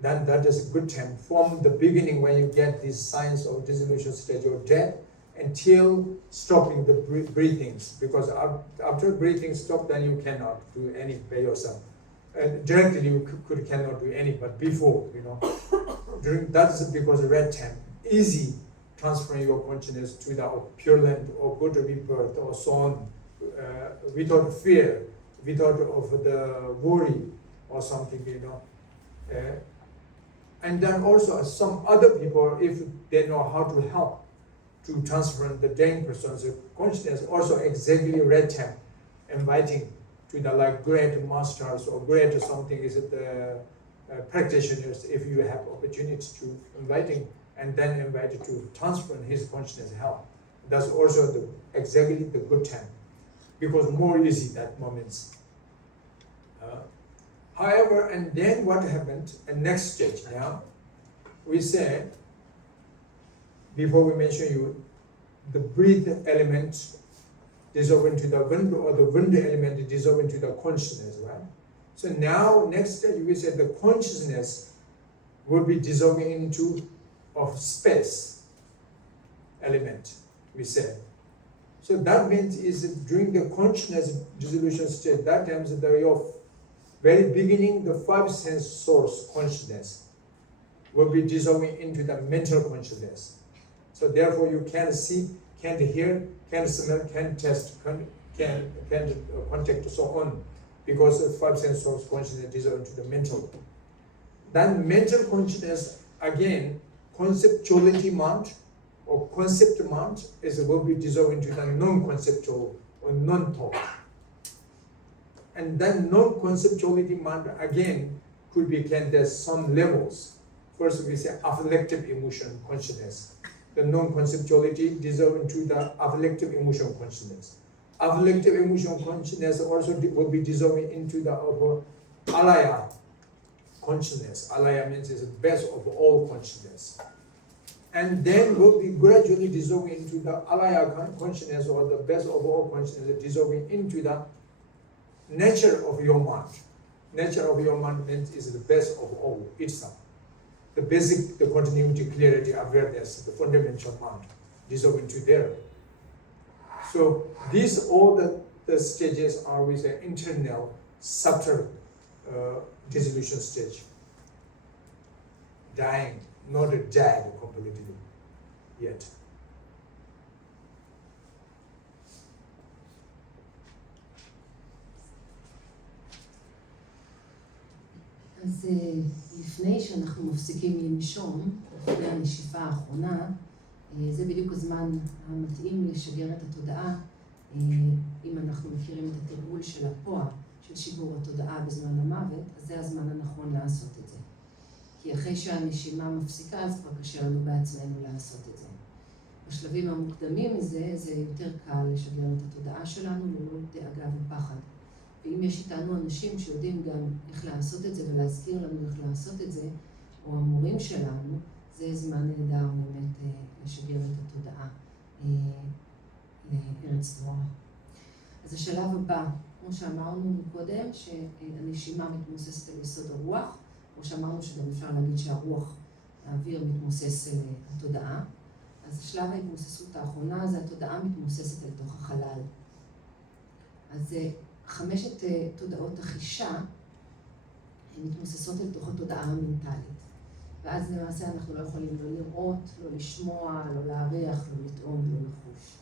then that is a good time from the beginning when you get these signs of dissolution stage or death until stopping the breathings, because after breathing stop, then you cannot do any by yourself. Directly you cannot do any, but before, during that is because the red time, easy transferring your consciousness to the pure land or good rebirth or so on, without fear, without of the worry or something, And then also some other people, if they know how to help to transfer the dying person's consciousness, also exactly red time, inviting to the great masters or great something, is it the practitioners, if you have opportunity to inviting and then invited to transfer his consciousness help. That's also exactly the good time, because more easy that moments. However, and then what happened, and next stage now, we said, before we mention you, the breath element dissolve into the wind, or the wind element dissolve into the consciousness, right? So now, next stage, we said the consciousness will be dissolving into of space element, we said. So that means is during the consciousness dissolution state, that time your very beginning, the 5 sense source consciousness will be dissolving into the mental consciousness. So therefore you can't hear, can't smell, can't taste, can't contact, so on, because the five sense of consciousness dissolve into the mental. Then mental consciousness, again, conceptuality mind or concept mind will be dissolved into the non-conceptual or non-thought. And then non-conceptuality mind again could be there's some levels. First we say affective emotion consciousness. The non-conceptuality dissolve into the affective emotion consciousness. Affective emotion consciousness also will be dissolving into the alaya consciousness. Alaya means it's the best of all consciousness. And then will be gradually dissolving into the alaya consciousness, or the best of all consciousness, dissolving into the nature of your mind. Nature of your mind means is the best of all itself. The basic, the continuity, clarity, awareness, the fundamental mind, dissolve into there. So these all the stages are with an internal, subtle dissolution stage. Dying, not dead completely yet. אז לפני שאנחנו מפסיקים לנשום, לפני הנשיפה האחרונה, זה בדיוק הזמן המתאים לשגר את התודעה, אם אנחנו מכירים את התרגול של הפוע, של שיגור התודעה בזמן המוות, אז זה הזמן הנכון לעשות את זה. כי אחרי שהנשימה מפסיקה, אז כבר קשה לנו בעצמנו לעשות את זה. בשלבים המוקדמים מזה, זה יותר קל לשגר את התודעה שלנו ללא דאגה ופחד. ואם יש איתנו אנשים שיודעים גם איך לעשות את זה ולהזכיר לנו איך לעשות את זה, או המורים שלנו, זה זמן נהדר באמת לשגר את התודעה לארץ דרום. אז השלב הבא, כמו שאמרנו קודם, שהנשימה מתמוססת על יסוד הרוח, כמו שאמרנו שגם אפשר להגיד שהרוח, האוויר מתמוסס על התודעה. אז השלב ההתמוססות האחרונה זה התודעה מתמוססת על תוך החלל. אז 5 תודעות החישה הן מתמוססות אל תוך התודעה המנטלית. ואז למעשה אנחנו לא יכולים לא לראות, לא לשמוע, לא להריח, לא לטעום, לא לחוש.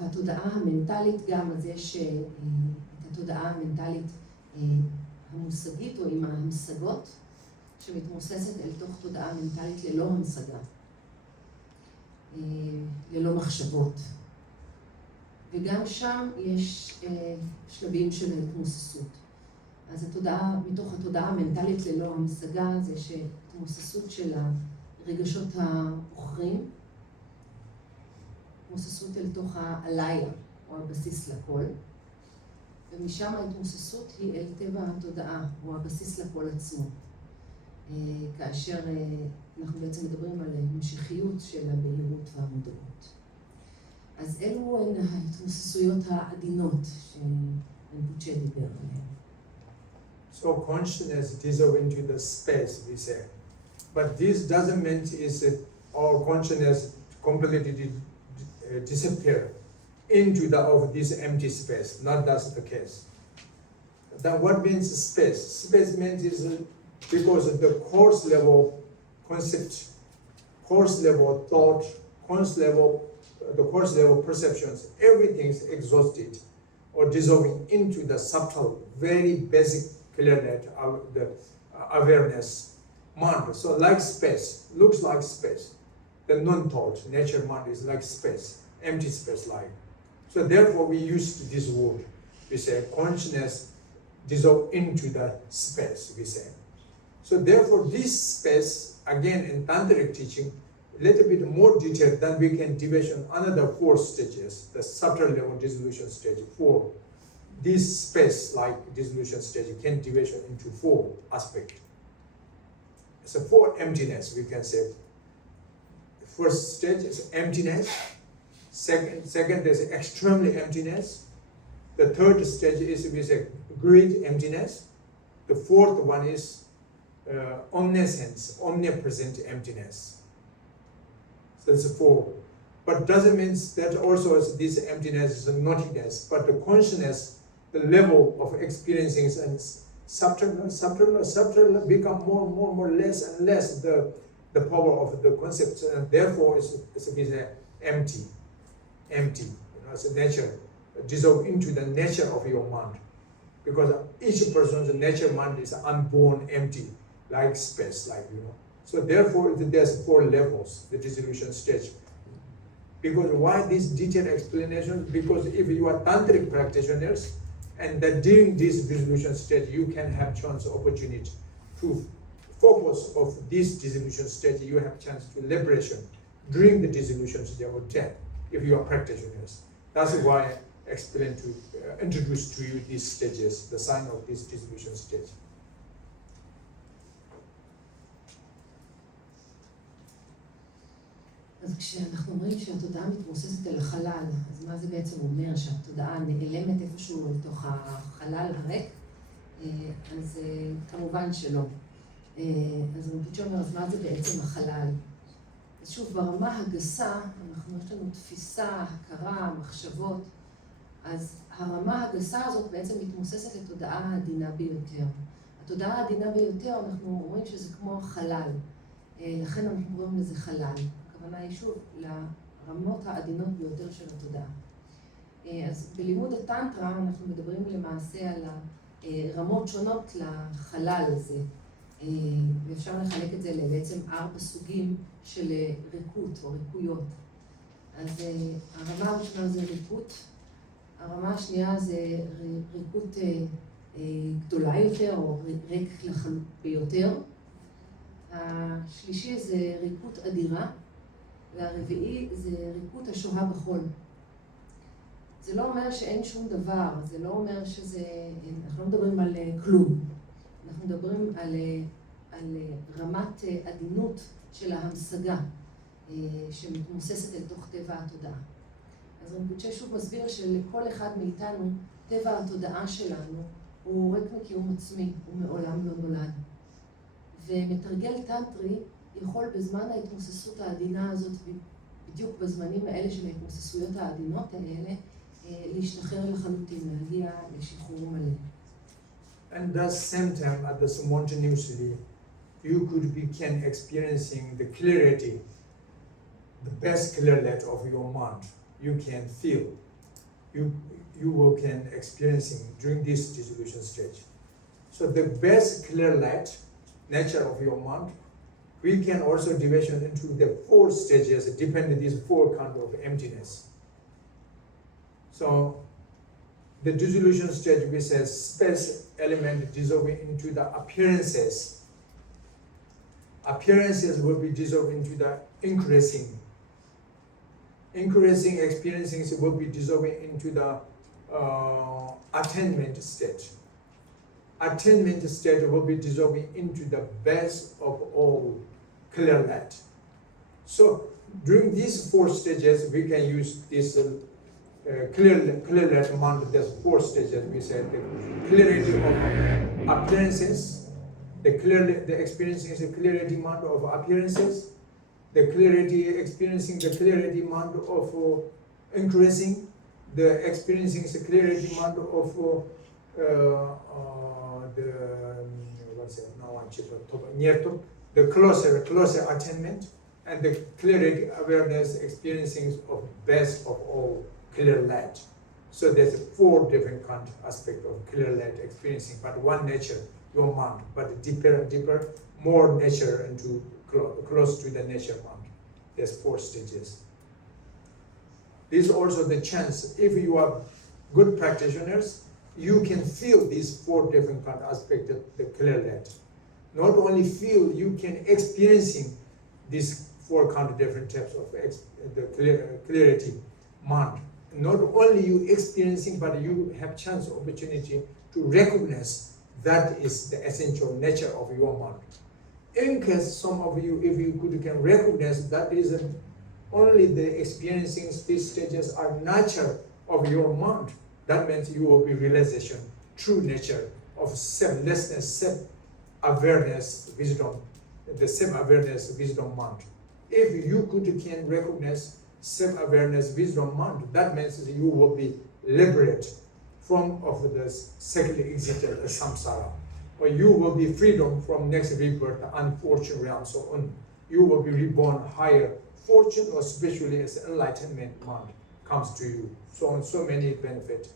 התודעה המנטלית גם, אז יש את התודעה המנטלית המושגית או עם ההמשגות, שמתמוססת אל תוך תודעה מנטלית ללא המשגה, ללא מחשבות. וגם שם יש שלבים של התמוססות. אז התודעה, מתוך התודעה המנטלית ללא המשגה, זה שהתמוססות של הרגשות הבוחרים, התמוססות אל תוך העליה, או הבסיס לכל, ומשם ההתמוססות היא אל טבע התודעה, או הבסיס לכל עצמו. כאשר אנחנו בעצם מדברים על המשכיות של הבהירות והמודעות. אז אלו הן ההתמוססויות העדינות שרינפוצ'ה דיבר עליהן. So consciousness dissolve into the space, we say. But this doesn't mean is that our consciousness completely disappear into this empty space. Not that's the case. Then what means space? Space means is because of the coarse level concept, coarse level thought, the coarse level perceptions, everything is exhausted or dissolving into the subtle, very basic clearness of the awareness mind. So like space, looks like space. The non-thought, nature mind is like space, empty space like. So therefore we use this word. We say consciousness dissolve into the space, we say. So therefore this space, again in tantric teaching, a little bit more detailed than we can division another 4 stages, the subtle level dissolution stage 4. This space like dissolution stage can division into 4 aspects. So 4 emptiness, we can say. The first stage is emptiness. Second is extremely emptiness. The third stage is with a great emptiness. The fourth one is omniscience, omnipresent emptiness. So it's 4. But doesn't mean that also this emptiness is a nothingness, but the consciousness, the level of experiencing and subtle become more, less and less. The the power of the concept, and therefore it's a bit empty. It's a nature, dissolve into the nature of your mind. Because each person's nature mind is unborn, empty, like space, So therefore, there's 4 levels, the dissolution stage. Because why this detailed explanation? Because if you are tantric practitioners, and that during this dissolution stage, you can have chance, opportunity to focus of this dissolution stage, you have chance to liberation during the dissolution stage of death, if you are practitioners. That's why I explain to, introduce to you these stages, the sign of this dissolution stage. אז כשאנחנו אומרים שהתודעה מתמוססת אל החלל, אז מה זה בעצם אומר? שהתודעה נעלמת איפשהו לתוך החלל הריק? אז כמובן שלא. אז רינפוצ'ה אומר, אז מה זה בעצם החלל? אז שוב, ברמה הגסה, יש לנו תפיסה, הכרה, מחשבות, אז הרמה הגסה הזאת בעצם מתמוססת לתודעה העדינה ביותר. התודעה העדינה ביותר, אנחנו אומרים שזה כמו חלל, לכן אנחנו קוראים לזה חלל. הכוונה היא שוב לרמות העדינות ביותר של התודעה. אז בלימוד הטנטרה אנחנו מדברים למעשה על רמות שונות לחלל הזה, ואפשר לחלק את זה לבעצם 4 סוגים של ריקות או ריקויות. אז הרמה הראשונה זה ריקות, הרמה השנייה זה ריקות גדולה יותר או ריק ביותר, השלישי זה ריקות אדירה, והרביעי זה ריקות השוהה בחול. זה לא אומר שאין שום דבר, זה לא אומר שזה, אנחנו לא מדברים על כלום. אנחנו מדברים על רמת עדינות של ההמשגה שמתמוססת אל תוך טבע התודעה. אז רינפוצ'ה שוב מסביר שלכל אחד מאיתנו, טבע התודעה שלנו הוא ריק מקיום עצמי, הוא מעולם לא נולד. ומתרגל טנטרי יכול בזמן ההתמוססות העדינה הזאת, בדיוק בזמנים האלה של ההתמוססויות העדינות האלה, להשתחרר לחלוטין, להגיע לשחרור מלא. And that same time, at the simultaneously, you could begin experiencing the clarity, the best clarity of your mind. You can feel, you will can experiencing during this dissolution stage. So the best clear light, nature of your mind, we can also division into the 4 stages, depending on these 4 kinds of emptiness. So the dissolution stage, we say space element dissolving into the appearances. Appearances will be dissolved into the increasing. Increasing experiencing will be dissolving into the attainment state. Attainment state will be dissolving into the best of all clear light. So during these 4 stages, we can use this clear light mind. There's 4 stages. We said the clarity of appearances, the experiencing the clarity mind of appearances, the clarity experiencing the clarity mind of increasing, the experiencing the clarity mind of the closer attainment, and the clarity awareness experiencing of best of all clear light. So there's 4 different kind of aspects of clear light experiencing, but one nature, your mind, but deeper and deeper, more nature into close to the nature mind. There's 4 stages. This is also the chance, if you are good practitioners, you can feel these 4 different kind of aspects of the clear light. Not only feel, you can experiencing these 4 kind of different types of the clarity mind. Not only you experiencing, but you have chance, opportunity to recognize that is the essential nature of your mind. In case some of you, if you can recognize that is only the experiencing these stages are nature of your mind, that means you will be realization, true nature of selflessness, self-awareness, wisdom, the self-awareness, wisdom mind. If you can recognize self-awareness, wisdom mind, that means you will be liberated from of the second existence, samsara, or you will be freedom from next rebirth, unfortunate and so on. you will be reborn higher. Fortune or spiritually as enlightenment mind comes to you. So many benefits.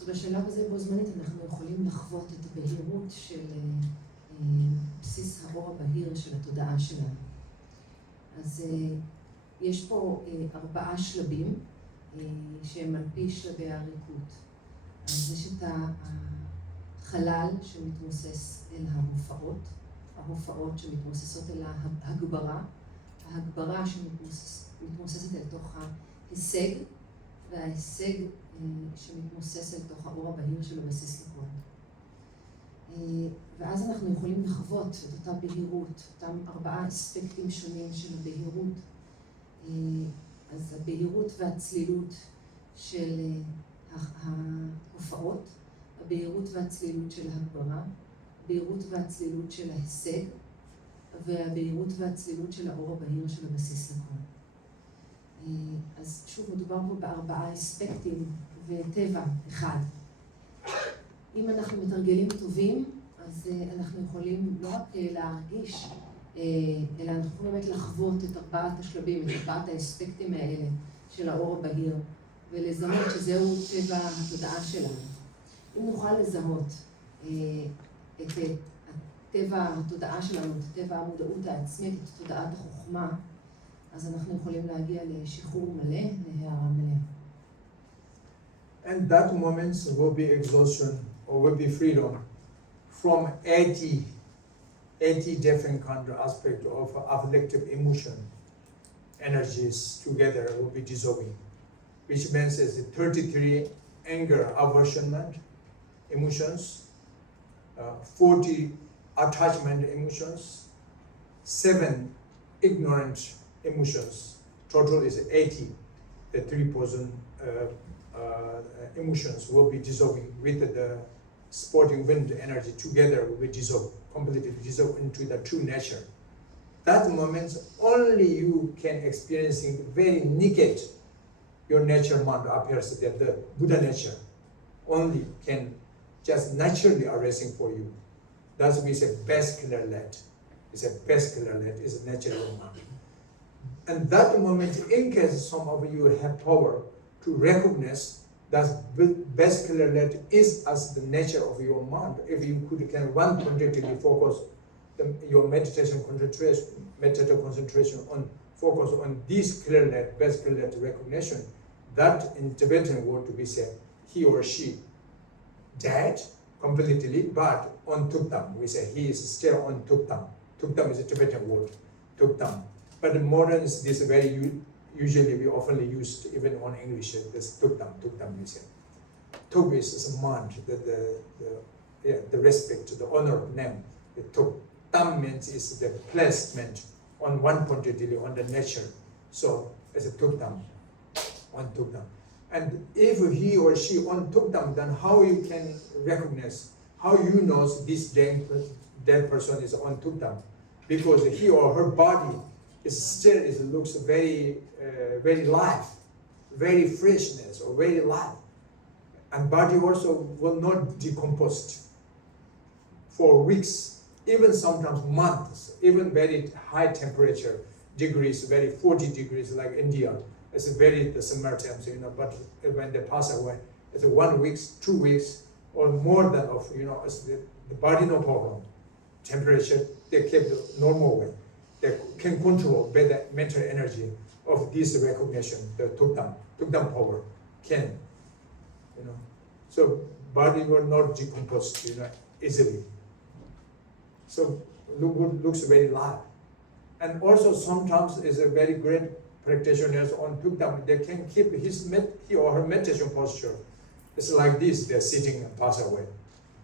אז בשלב הזה בו זמנית אנחנו יכולים לחוות את הבהירות של בסיס האור הבהיר של התודעה שלנו. אז יש פה 4 שלבים שהם על פי שלבי הריקות. אז יש את החלל שמתמוסס אל ההופעות שמתמוססות אל ההגברה שמתמוססת אל תוך ההישג, וההישג שמתמוסס אל תוך האור הבהיר של הבסיס לכל. ואז אנחנו יכולים לחוות את אותה בהירות, אותם 4 אספקטים שונים של הבהירות. אז הבהירות והצלילות של ההופעות, הבהירות והצלילות של ההגברה, הבהירות והצלילות של ההישג, והבהירות והצלילות של האור הבהיר של הבסיס לכל. אז שוב, מדובר פה ב4 אספקטים וטבע אחד. אם אנחנו מתרגלים טובים, אז אנחנו יכולים לא רק להרגיש, אלא אנחנו יכולים באמת לחוות את 4 השלבים, את 4 האספקטים האלה של האור הבהיר, ולזהות שזהו טבע התודעה שלנו. אם נוכל לזהות את טבע התודעה שלנו, את טבע המודעות העצמית, את תודעת החוכמה, אז אנחנו יכולים להגיע לשחרור מלא, להערה מלאה. And that moment will be exhaustion or will be freedom from 80 different kind of aspects of afflictive emotion. Energies together will be dissolving, which means it's 33 anger, aversion emotions, 40 attachment emotions, 7 ignorant emotions. Total is 80. The 3 emotions will be dissolving with the sporting wind energy together will be dissolved, completely dissolved into the true nature. That moment only you can experiencing very naked your nature mind appears that the Buddha nature only can just naturally arising for you. That's why we say vascular light. It's a vascular light, it's a natural mind. And that moment, in case some of you have power to recognize that vascular light is as the nature of your mind, if you can one pointedly focus your meditation concentration on focus on this clear light, vascular light recognition, that in Tibetan word to be said, he or she died completely, but on tuktam. We say he is still on tuktam. Tuktam is a Tibetan word, tuktam. But in modern, this very usually we often used even on English. This tuktam we say. Tuk is a mind, the respect, the honor name. The tuk. Tam means is the placement on one point on the nature. So it's a tuktam, on tuktam. And if he or she on tuktam, then how you can recognize, how you know this dead person is on tuktam? Because he or her body looks very live, very freshness or very live. And body also will not decompose for weeks, even sometimes months, even very high temperature degrees, very 40 degrees like India. It's the summer times, but when they pass away, it's 1 week, 2 weeks, or more than it's the body no problem. Temperature, they keep the normal way. They can control by the mental energy of this recognition, the tuktam power can, So body will not decompose, easily. So looks very live. And also sometimes is a very great practitioners on tuktam, they can keep he or her meditation posture. It's like this, they're sitting and pass away.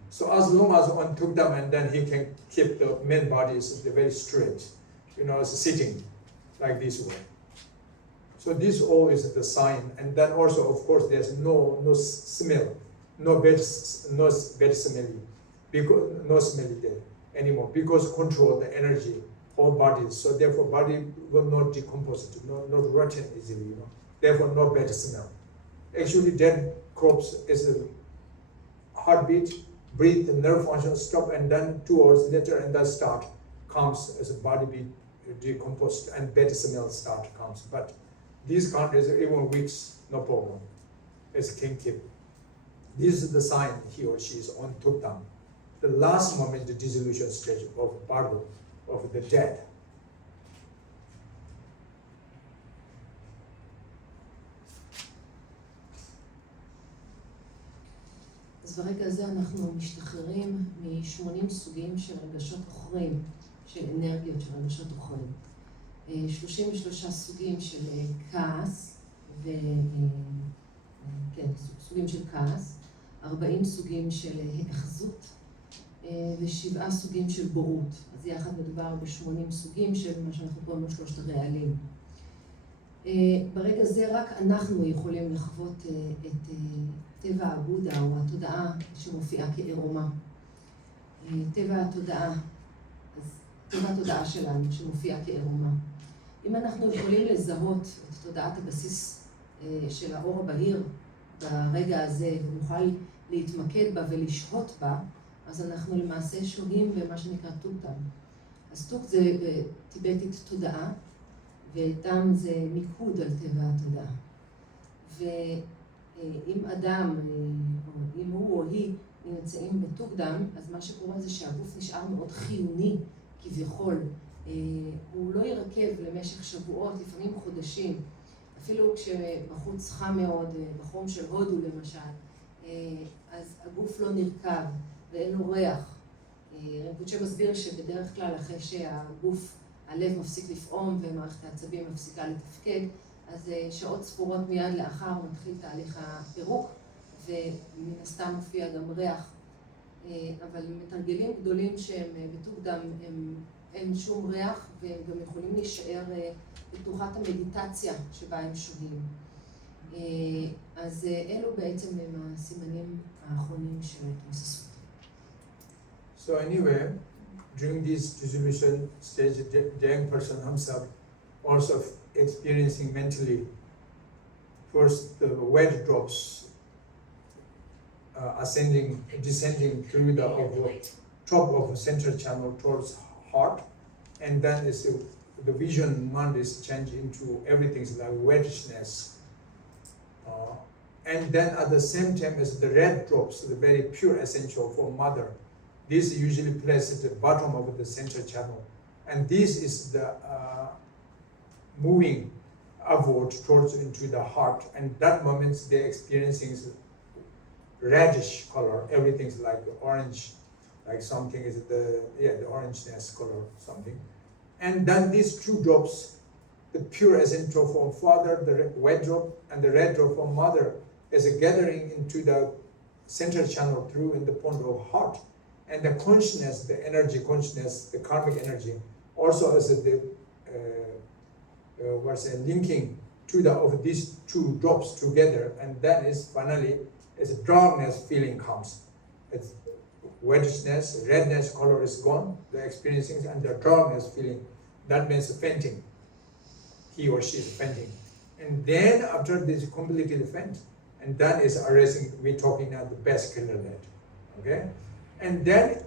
So as long as on tuktam, and then he can keep the main body is very straight, sitting like this way. So this all is the sign, and then also of course there's no smell, no bad smelling, because no smelling there anymore, because control the energy, whole body. So therefore body will not decompose, not rotten easily, Therefore no bad smell. Actually dead corpse is a heartbeat, breathe, the nerve function stop, and then 2 hours later, and then start comes as a body be decomposed and bad smell start comes. But these countries, even weeks, no problem. It's can keep. This is the sign he or she is on Tukdam. The last moment, the dissolution stage of Bardo, of the dead. אז ברגע הזה אנחנו משתחררים מ-80 סוגים של רגשות אוכרים, של אנרגיות, של רגשות אוכרים. 33 סוגים של כעס, כן, סוגים של כעס, 40 סוגים של היאחזות, ו7 סוגים של בורות. אז יחד מדובר ב-80 סוגים של מה שאנחנו קוראים לו 3 הרעלים. ברגע זה רק אנחנו יכולים לחוות את טבע הבודה או התודעה שמופיעה כעירומה. טבע התודעה שלנו שמופיעה כעירומה. אם אנחנו יכולים לזהות את תודעת הבסיס של האור הבהיר ברגע הזה ונוכל להתמקד בה ולשהות בה, אז אנחנו למעשה שוהים במה שנקרא טוקטם. אז טוק זה טיבטית תודעה, ותם זה מיקוד על טבע התודעה. ואם אדם, או אם הוא או היא נמצאים בטוקדם, אז מה שקורה זה שהגוף נשאר מאוד חיוני כביכול. הוא לא ירכב למשך שבועות, לפעמים חודשים. אפילו כשבחוץ חם מאוד, בחום של הודו למשל, אז הגוף לא נרכב ואין לו ריח. רינפוצ'ה מסביר שבדרך כלל אחרי שהגוף, הלב מפסיק לפעום ומערכת העצבים מפסיקה לתפקד, אז שעות ספורות מיד לאחר מתחיל תהליך הפירוק, ומן הסתם מופיע גם ריח. אבל מתרגלים גדולים שהם בטוקדם, אין שום ריח, והם גם יכולים להישאר בתנוחת המדיטציה שבה הם שוהים. אז אלו בעצם הם הסימנים האחרונים של ההתמוססות. So anyway, during this dissolution stage, the young person himself also experiencing mentally first the wet drops descending through the top of the central channel towards heart, and then the vision mind is changed into everything's like wetness, and then at the same time as the red drops, the very pure essential for mother. This is usually placed at the bottom of the central channel, and this is the moving upward towards into the heart, and that moment they're experiencing reddish color. Everything's like orange, like something is the orangeness color something, and then these 2 drops, the pure essential from father, the white drop, and the red drop from mother, is gathering into the central channel through in the point of heart. And the consciousness, the energy consciousness, the karmic energy, also as the linking to of these 2 drops together, and then is finally as a darkness feeling comes. It's wetness, redness color is gone, the experiencing, and the darkness feeling. That means fainting. He or she is fainting. And then after this completely faint, and then is arising, we're talking now the best killer light. Okay? And then,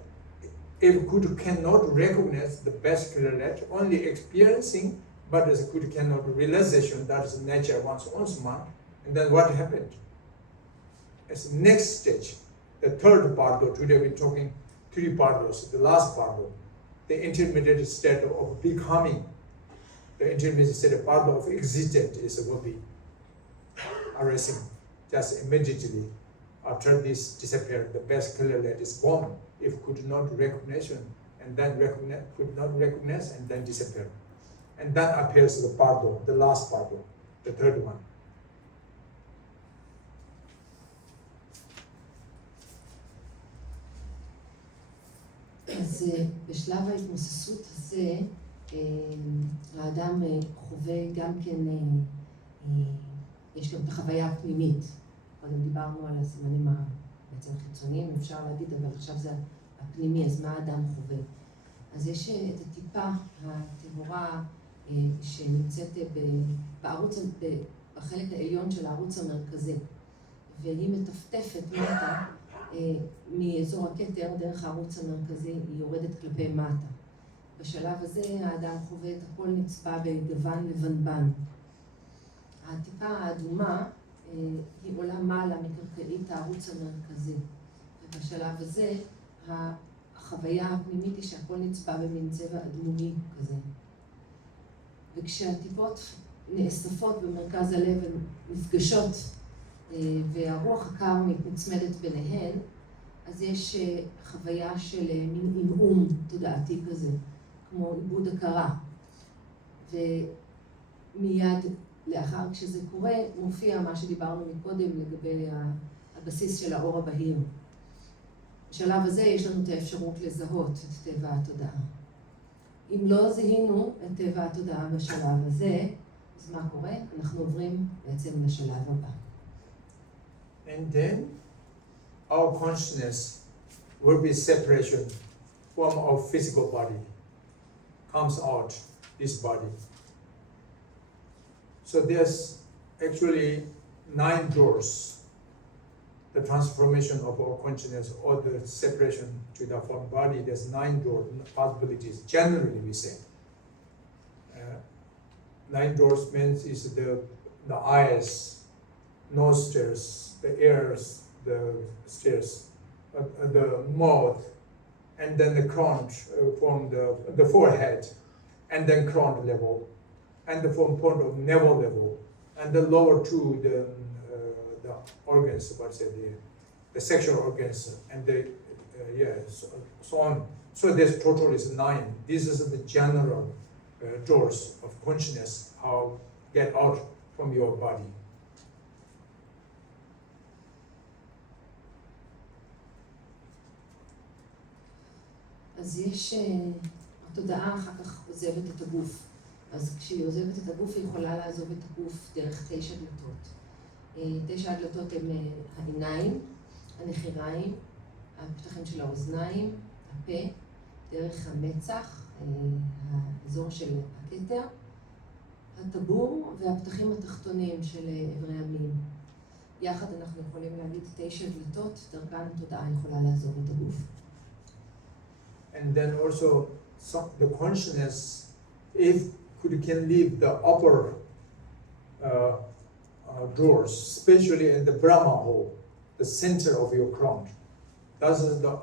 if good cannot recognize the best killer light, only experiencing, but as good cannot realization, that is nature one's own mind, and then what happened? As next stage, the third bardo, today we're talking 3 bardos, the last bardo, the intermediate state of becoming, the intermediate state of bardo of existence is will be arising just immediately. After this disappear, the best clear light is born, if could not recognition, and then could not recognize, and then disappear. And then appears the bardo, the last bardo, the third one. אז בשלב ההתמוססות הזה, האדם חווה גם כן, יש גם את החוויה הפנימית. קודם דיברנו על הסימנים בעצם חיצוניים, אפשר להגיד, אבל עכשיו זה הפנימי, אז מה האדם חווה? אז יש את הטיפה הטהורה שנמצאת בחלק העליון של הערוץ המרכזי. והיא מטפטפת מטה מאזור הכתר דרך הערוץ המרכזי, היא יורדת כלפי מטה. בשלב הזה האדם חווה את הכל נצבע בגוון לבנבן. הטיפה האדומה היא עולה מעלה מקרקעית הערוץ המרכזי. ובשלב הזה החוויה הפנימית היא שהכל נצבע במין צבע אדמוני כזה. וכשהטיפות נאספות במרכז הלב ומפגשות והרוח הקר נצמדת ביניהן, אז יש חוויה של מין עמעום תודעתי כזה, כמו עיבוד הכרה. ומיד לאחר כשזה קורה, מופיע מה שדיברנו מקודם לגבי הבסיס של האור הבהיר. בשלב הזה יש לנו את האפשרות לזהות את טבע התודעה. אם לא זיהינו את טבע התודעה בשלב הזה, אז מה קורה? אנחנו עוברים בעצם לשלב הבא. And then our consciousness will be separation from our physical body, comes out this body. So there's actually 9 doors, the transformation of our consciousness or the separation to the form body. There's 9 doors, possibilities, generally we say. 9 doors means is the eyes, nostrils, the ears, the stairs, the mouth, and then the crown from the forehead, and then crown level, and the from point of navel level, and the lower two, the organs, the sexual organs, and the so on. So this total is 9. This is the general doors of consciousness, how get out from your body. אז יש, התודעה אחר כך עוזבת את הגוף. אז כשהיא עוזבת את הגוף, היא יכולה לעזוב את הגוף דרך 9 דלתות. 9 הדלתות הן העיניים, הנחיריים, הפתחים של האוזניים, הפה, דרך המצח, האזור של הכתר, הטבור והפתחים התחתונים של איברי המין. יחד אנחנו יכולים להגיד 9 דלתות, דרכן התודעה יכולה לעזוב את הגוף. And then also the consciousness, if can leave the upper doors, especially in the Brahma hole, the center of your crown. That is the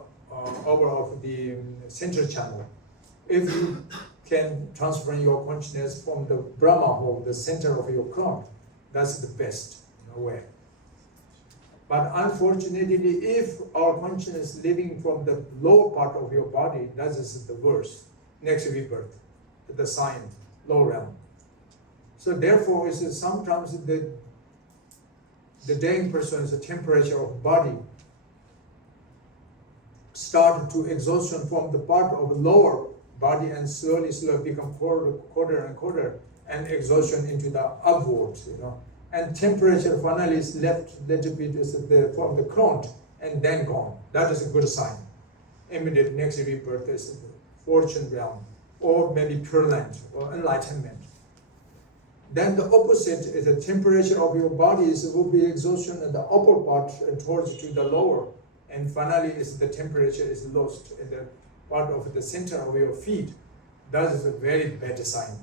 upper of the center channel. If you can transfer your consciousness from the Brahma hole, the center of your crown, that's the best in a way. But unfortunately, if our consciousness living from the lower part of your body, that is the worst, next rebirth, the sign, low realm. So therefore, it's sometimes the dying person's temperature of body start to exhaustion from the part of the lower body and slowly become colder and colder, and exhaustion into the upwards, And temperature finally is left a little bit from the crown and then gone. That is a good sign. Immediate next rebirth is the fortune realm, or maybe Pure Land, or enlightenment. Then the opposite is the temperature of your body will be exhaustion in the upper part towards to the lower, and finally is the temperature is lost in the part of the center of your feet. That is a very bad sign.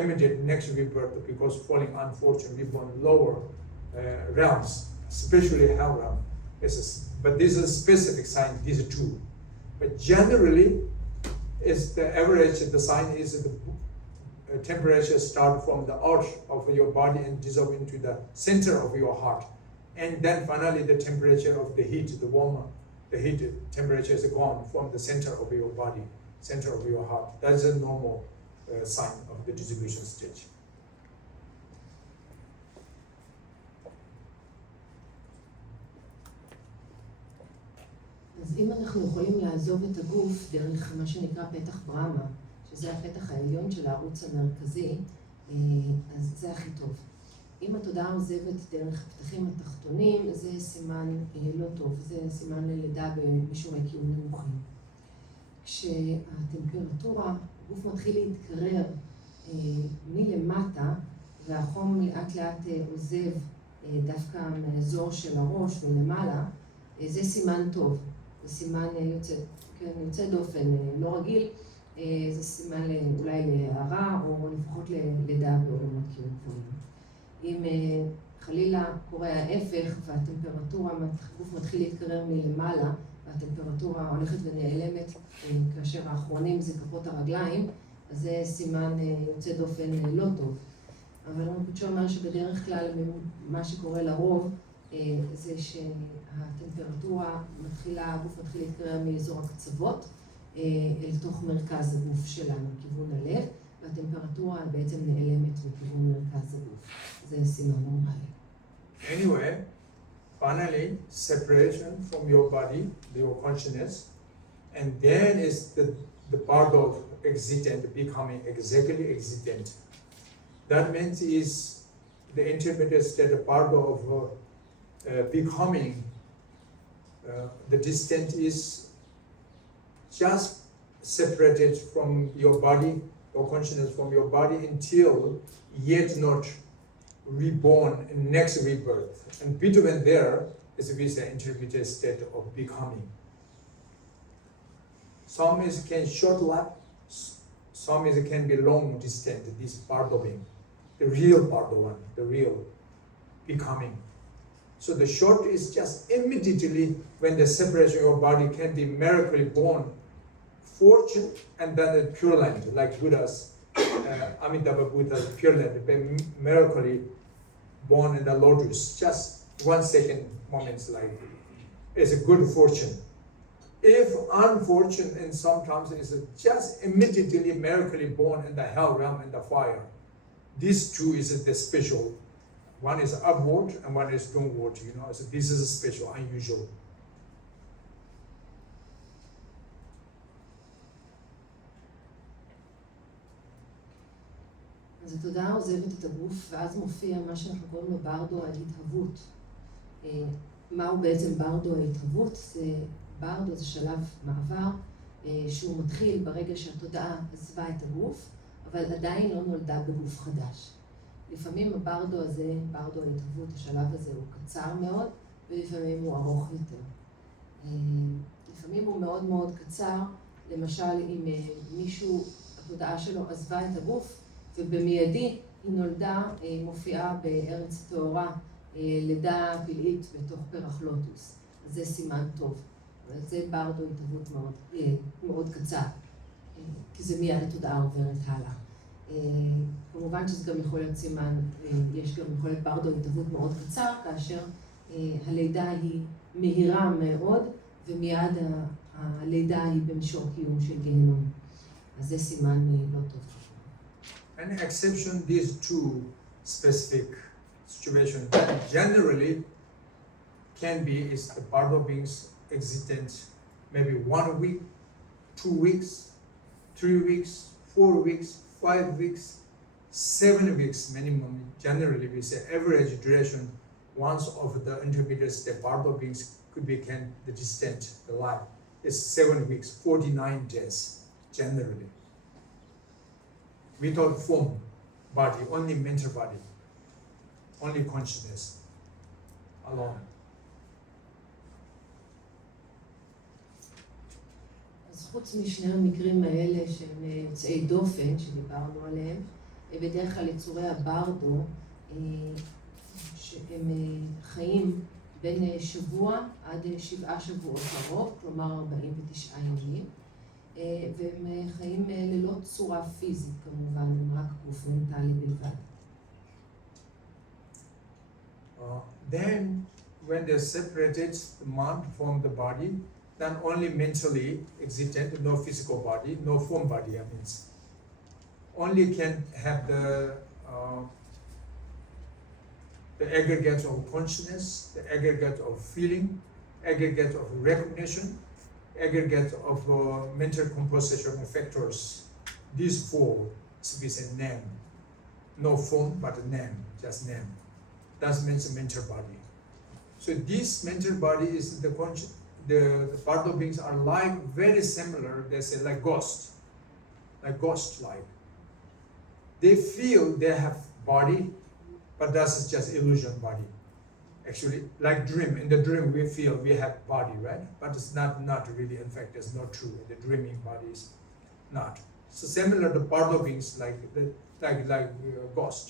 Immediate next rebirth because falling unfortunately from lower realms, especially hell realm. But this is a specific sign, these are 2. But generally, is the average, the sign is the temperature start from the arch of your body and dissolve into the center of your heart. And then finally the temperature of the heat, the warmer, the heat temperature is gone from the center of your body, center of your heart. That's a normal sign of the distribution stage. אז אם אנחנו יכולים לעזוב את הגוף דרך מה שנקרא פתח ברמה, שזה הפתח העליון של הערוץ המרכזי, אז זה הכי טוב. אם התודעה עוזבת דרך הפתחים התחתונים, זה סימן לא טוב, זה סימן ללידה במישורי קיום נמוכים. כשהטמפרטורה, הגוף מתחיל להתקרר מלמטה, והחום לאט לאט עוזב דווקא מהאזור של הראש ולמעלה, זה סימן טוב, זה סימן יוצא דופן, לא רגיל, זה סימן אולי להערה או לפחות לדעה בעולמות קיום גבוהים. אם חלילה קורה ההפך והטמפרטורה, הגוף מתחיל להתקרר מלמעלה והטמפרטורה הולכת ונעלמת כאשר האחרונים זה כפות הרגליים, אז זה סימן יוצא דופן לא טוב. אבל רינפוצ'ה אומר שבדרך כלל מה שקורה לרוב זה שהטמפרטורה הגוף מתחיל להתקרר מאזור הקצוות אל תוך מרכז הגוף שלנו, כיוון הלב, והטמפרטורה בעצם נעלמת בכיוון מרכז הגוף. זה סימן נורמלי. Anyway, finally, separation from your body, your consciousness, and then is the part of existent becoming exactly existent. That means is the intermediate state, a part of becoming. The distance is just separated from your body, your consciousness from your body until yet not reborn in next rebirth. And between there is the intermediate state of becoming. Some is can short life, some is can be long distant, this part of it. The real part of one, the real becoming. So the short is just immediately when the separation of your body can be miraculously born, fortune, and then the Pure Land, like Buddha's, Amitabha Buddha's Pure Land, miraculously born in the lotus, just 1 second moments like, it's a good fortune. If unfortunate, and sometimes it's just immediately miraculously born in the hell realm in the fire. These two is the special. One is upward and one is downward, so this is special, unusual. אז התודעה עוזבת את הגוף, ואז מופיע מה שאנחנו קוראים לו ברדו ההתהוות. מהו בעצם ברדו ההתהוות? ברדו זה שלב מעבר, שהוא מתחיל ברגע שהתודעה עזבה את הגוף, אבל עדיין לא נולדה בגוף חדש. לפעמים הברדו הזה, ברדו ההתהוות, השלב הזה הוא קצר מאוד, ולפעמים הוא ארוך יותר. לפעמים הוא מאוד מאוד קצר, למשל אם מישהו, התודעה שלו עזבה את הגוף, ובמיידי היא נולדה, מופיעה בארץ טהורה, לידה פלאית בתוך פרח לוטוס. אז זה סימן טוב. זה ברדו התהוות מאוד, מאוד קצר, כי זה מיד התודעה עוברת הלאה. כמובן שזה גם יכול להיות סימן, יש גם יכול להיות ברדו התהוות מאוד קצר, כאשר הלידה היא מהירה מאוד, ומיד הלידה היא במישור קיום של גיהנום. אז זה סימן לא טוב. An exception, these two specific situations that generally can be is the Bardo beings existent maybe 1 week, 2 weeks, 3 weeks, 4 weeks, 5 weeks, 7 weeks minimum. Generally, we say average duration once of the intermediate state Bardo beings could be the distant, the life is 7 weeks, 49 days generally. Without form body, only mental body, only consciousness alone. אז חוץ משני המקרים האלה שהם יוצאי דופן, שדיברנו עליהם, בדרך כלל יצורי הברדו, שהם חיים בין שבוע עד 7 שבועות לרוב, כלומר 49 ימים, והם חיים ללא צורה פיזית כמובן, הם רק גוף מנטלי בלבד. Then, when they separated the mind from the body, then only mentally existent, no physical body, no form body, I mean. Only can have the aggregate of consciousness, the aggregate of feeling, aggregate of recognition, aggregate of mental composition factors. These 4 is a name. No form, but a name, just name. That means a mental body. So this mental body is the Bardo beings are like very similar, they say like ghost-like. They feel they have body, but that's just illusion body. Actually, like dream. In the dream, we feel we have body, right? But it's not really. In fact, it's not true. The dreaming body is not. So similar to Parlo beings, like ghost.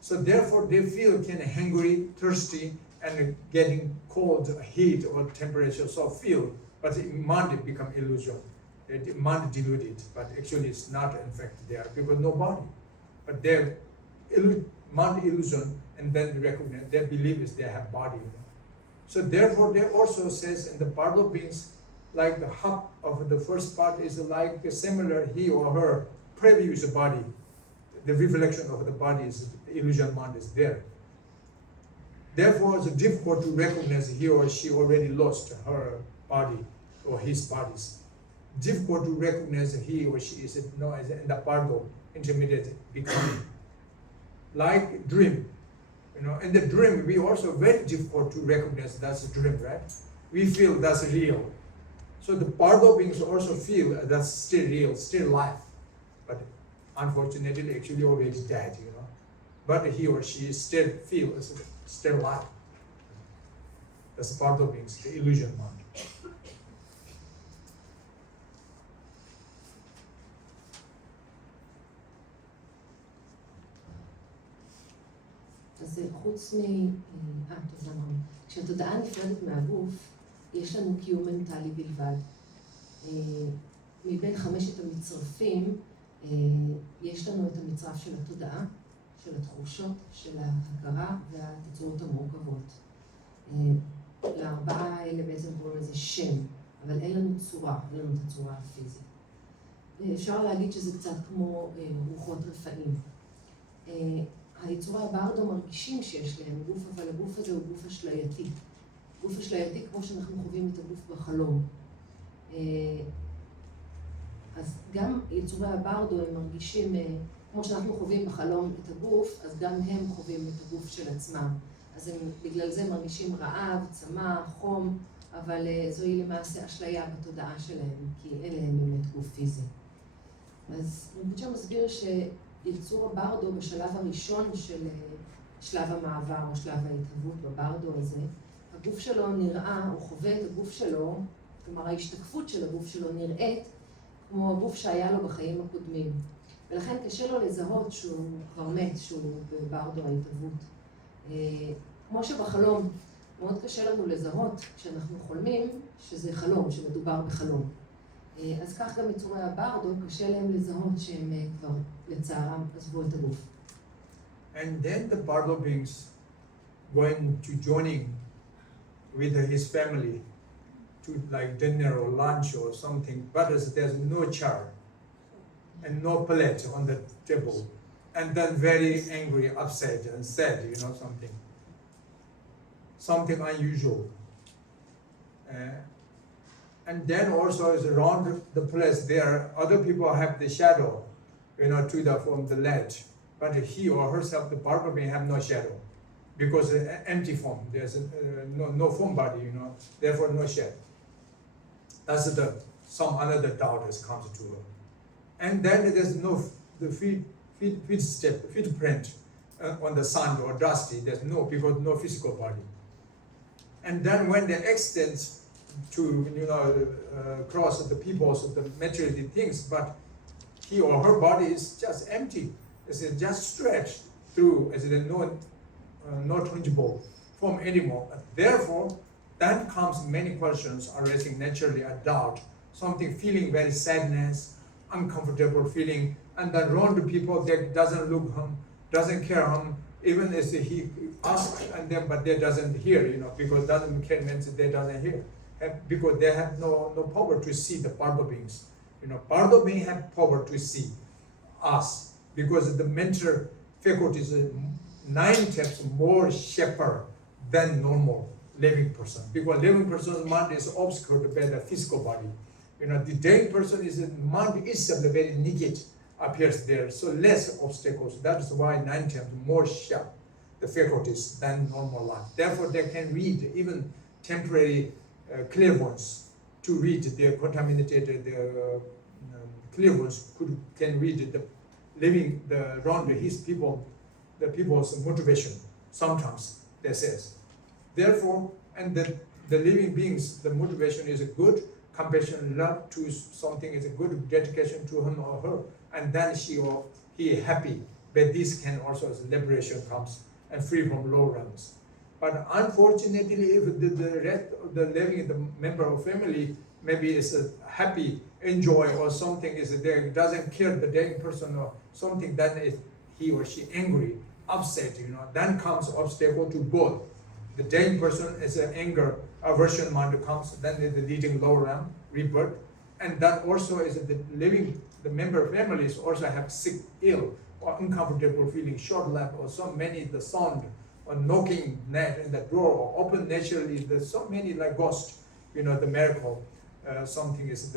So therefore, they feel kind of hungry, thirsty, and getting cold, heat, or temperature. So feel, but the mind become illusion. The mind deluded, but actually it's not. In fact, there because no body, but they're mind illusion. And then they recognize their belief is they have body. So therefore, they also says in the Parlo beings, like the hub of the first part is like similar he or her previous body. The reflection of the body is the illusion mind is there. Therefore, it's difficult to recognize he or she already lost her body or his bodies. Difficult to recognize he or she is in the Parlo intermediate becoming. Like dream. In the dream, we also very difficult to recognize that's a dream, right? We feel that's real. So the Parlo beings also feel that's still real, still life. But unfortunately, actually already dead, But he or she still feels still alive. That's Parlo beings, the illusion mind. אז חוץ תודה רבה. כשהתודעה נפרדת מהגוף, יש לנו קיום מנטלי בלבד. מבין 5 המצרפים, יש לנו את המצרף של התודעה, של התחושות, של ההכרה והתצורות המורכבות. 4 האלה בעצם קוראים לזה שם, אבל אין לנו צורה, אין לנו את הצורה הפיזית. אפשר להגיד שזה קצת כמו רוחות רפאים. היצורי הברדו מרגישים שיש להם גוף, אבל הגוף הזה הוא גוף אשלייתי. גוף אשלייתי כמו שאנחנו חווים את הגוף בחלום. אז גם יצורי הברדו הם מרגישים, כמו שאנחנו חווים בחלום את הגוף, אז גם הם חווים את הגוף של עצמם. אז הם בגלל זה מרגישים רעב, צמא, חום, אבל זוהי למעשה אשליה בתודעה שלהם, כי אין להם באמת גוף פיזי. אז רינפוצ'ה מסביר יצור הברדו בשלב הראשון של שלב המעבר או שלב ההתהוות בברדו הזה, הגוף שלו נראה, הוא חווה את הגוף שלו, כלומר ההשתקפות של הגוף שלו נראית כמו הגוף שהיה לו בחיים הקודמים. ולכן קשה לו לזהות שהוא כבר מת, שהוא בברדו ההתהוות. כמו שבחלום, מאוד קשה לנו לזהות כשאנחנו חולמים שזה חלום, שמדובר בחלום. אז כך גם יצורי הברדו, קשה להם לזהות שהם כבר לצערם עזבו את הגוף. And then the Parlo beings going to joining with his family to like dinner or lunch or something, but there's no chair and no plate on the table. And then very angry, upset and sad, something unusual. And then also is around the place there, other people have the shadow, from the ledge. But he or herself, the Parlo being have no shadow. Because empty form, there's no form body, therefore no shadow. That's some another doubt has come to her. And then there's no the footprint on the sand or dusty, there's because no physical body. And then when they extend to cross the peoples of the material things, but he or her body is just empty. It's just stretched through as no tangible form anymore. Therefore, then comes many questions arising naturally, a doubt, something feeling very sadness, uncomfortable feeling, and then around the people that doesn't look him, doesn't care him, even as he asks and them, but they doesn't hear, because doesn't care means they doesn't hear. Because they have no power to see the Parlo beings. Parlo beings have power to see us because the mental faculties are 9 times more sharper than normal living person. Because living person's mind is obscured by the physical body. The dead person is mind itself very naked appears there, so less obstacles. That's why 9 times more sharp the faculties than normal life. Therefore, they can read even temporary clairvoyance to read the contaminated clairvoyance can read the living around his people, the people's motivation sometimes. that says. Therefore, and the living beings, the motivation is a good, compassion, love to something is a good dedication to him or her, and then she or he is happy. But this can also, as liberation comes and free from low realms. But unfortunately, if the rest of the living, the member of family, maybe is a happy, enjoy or something is there, doesn't care the dying person or something, then is he or she angry, upset, then comes obstacle to both. The dying person is an anger, aversion mind comes, then is the leading lower realm, rebirth, and that also is the living, the member families also have sick, ill, or uncomfortable feeling, short lap, or so many the sound, or knocking net in the door, or open naturally. There's so many like ghost, the miracle, something is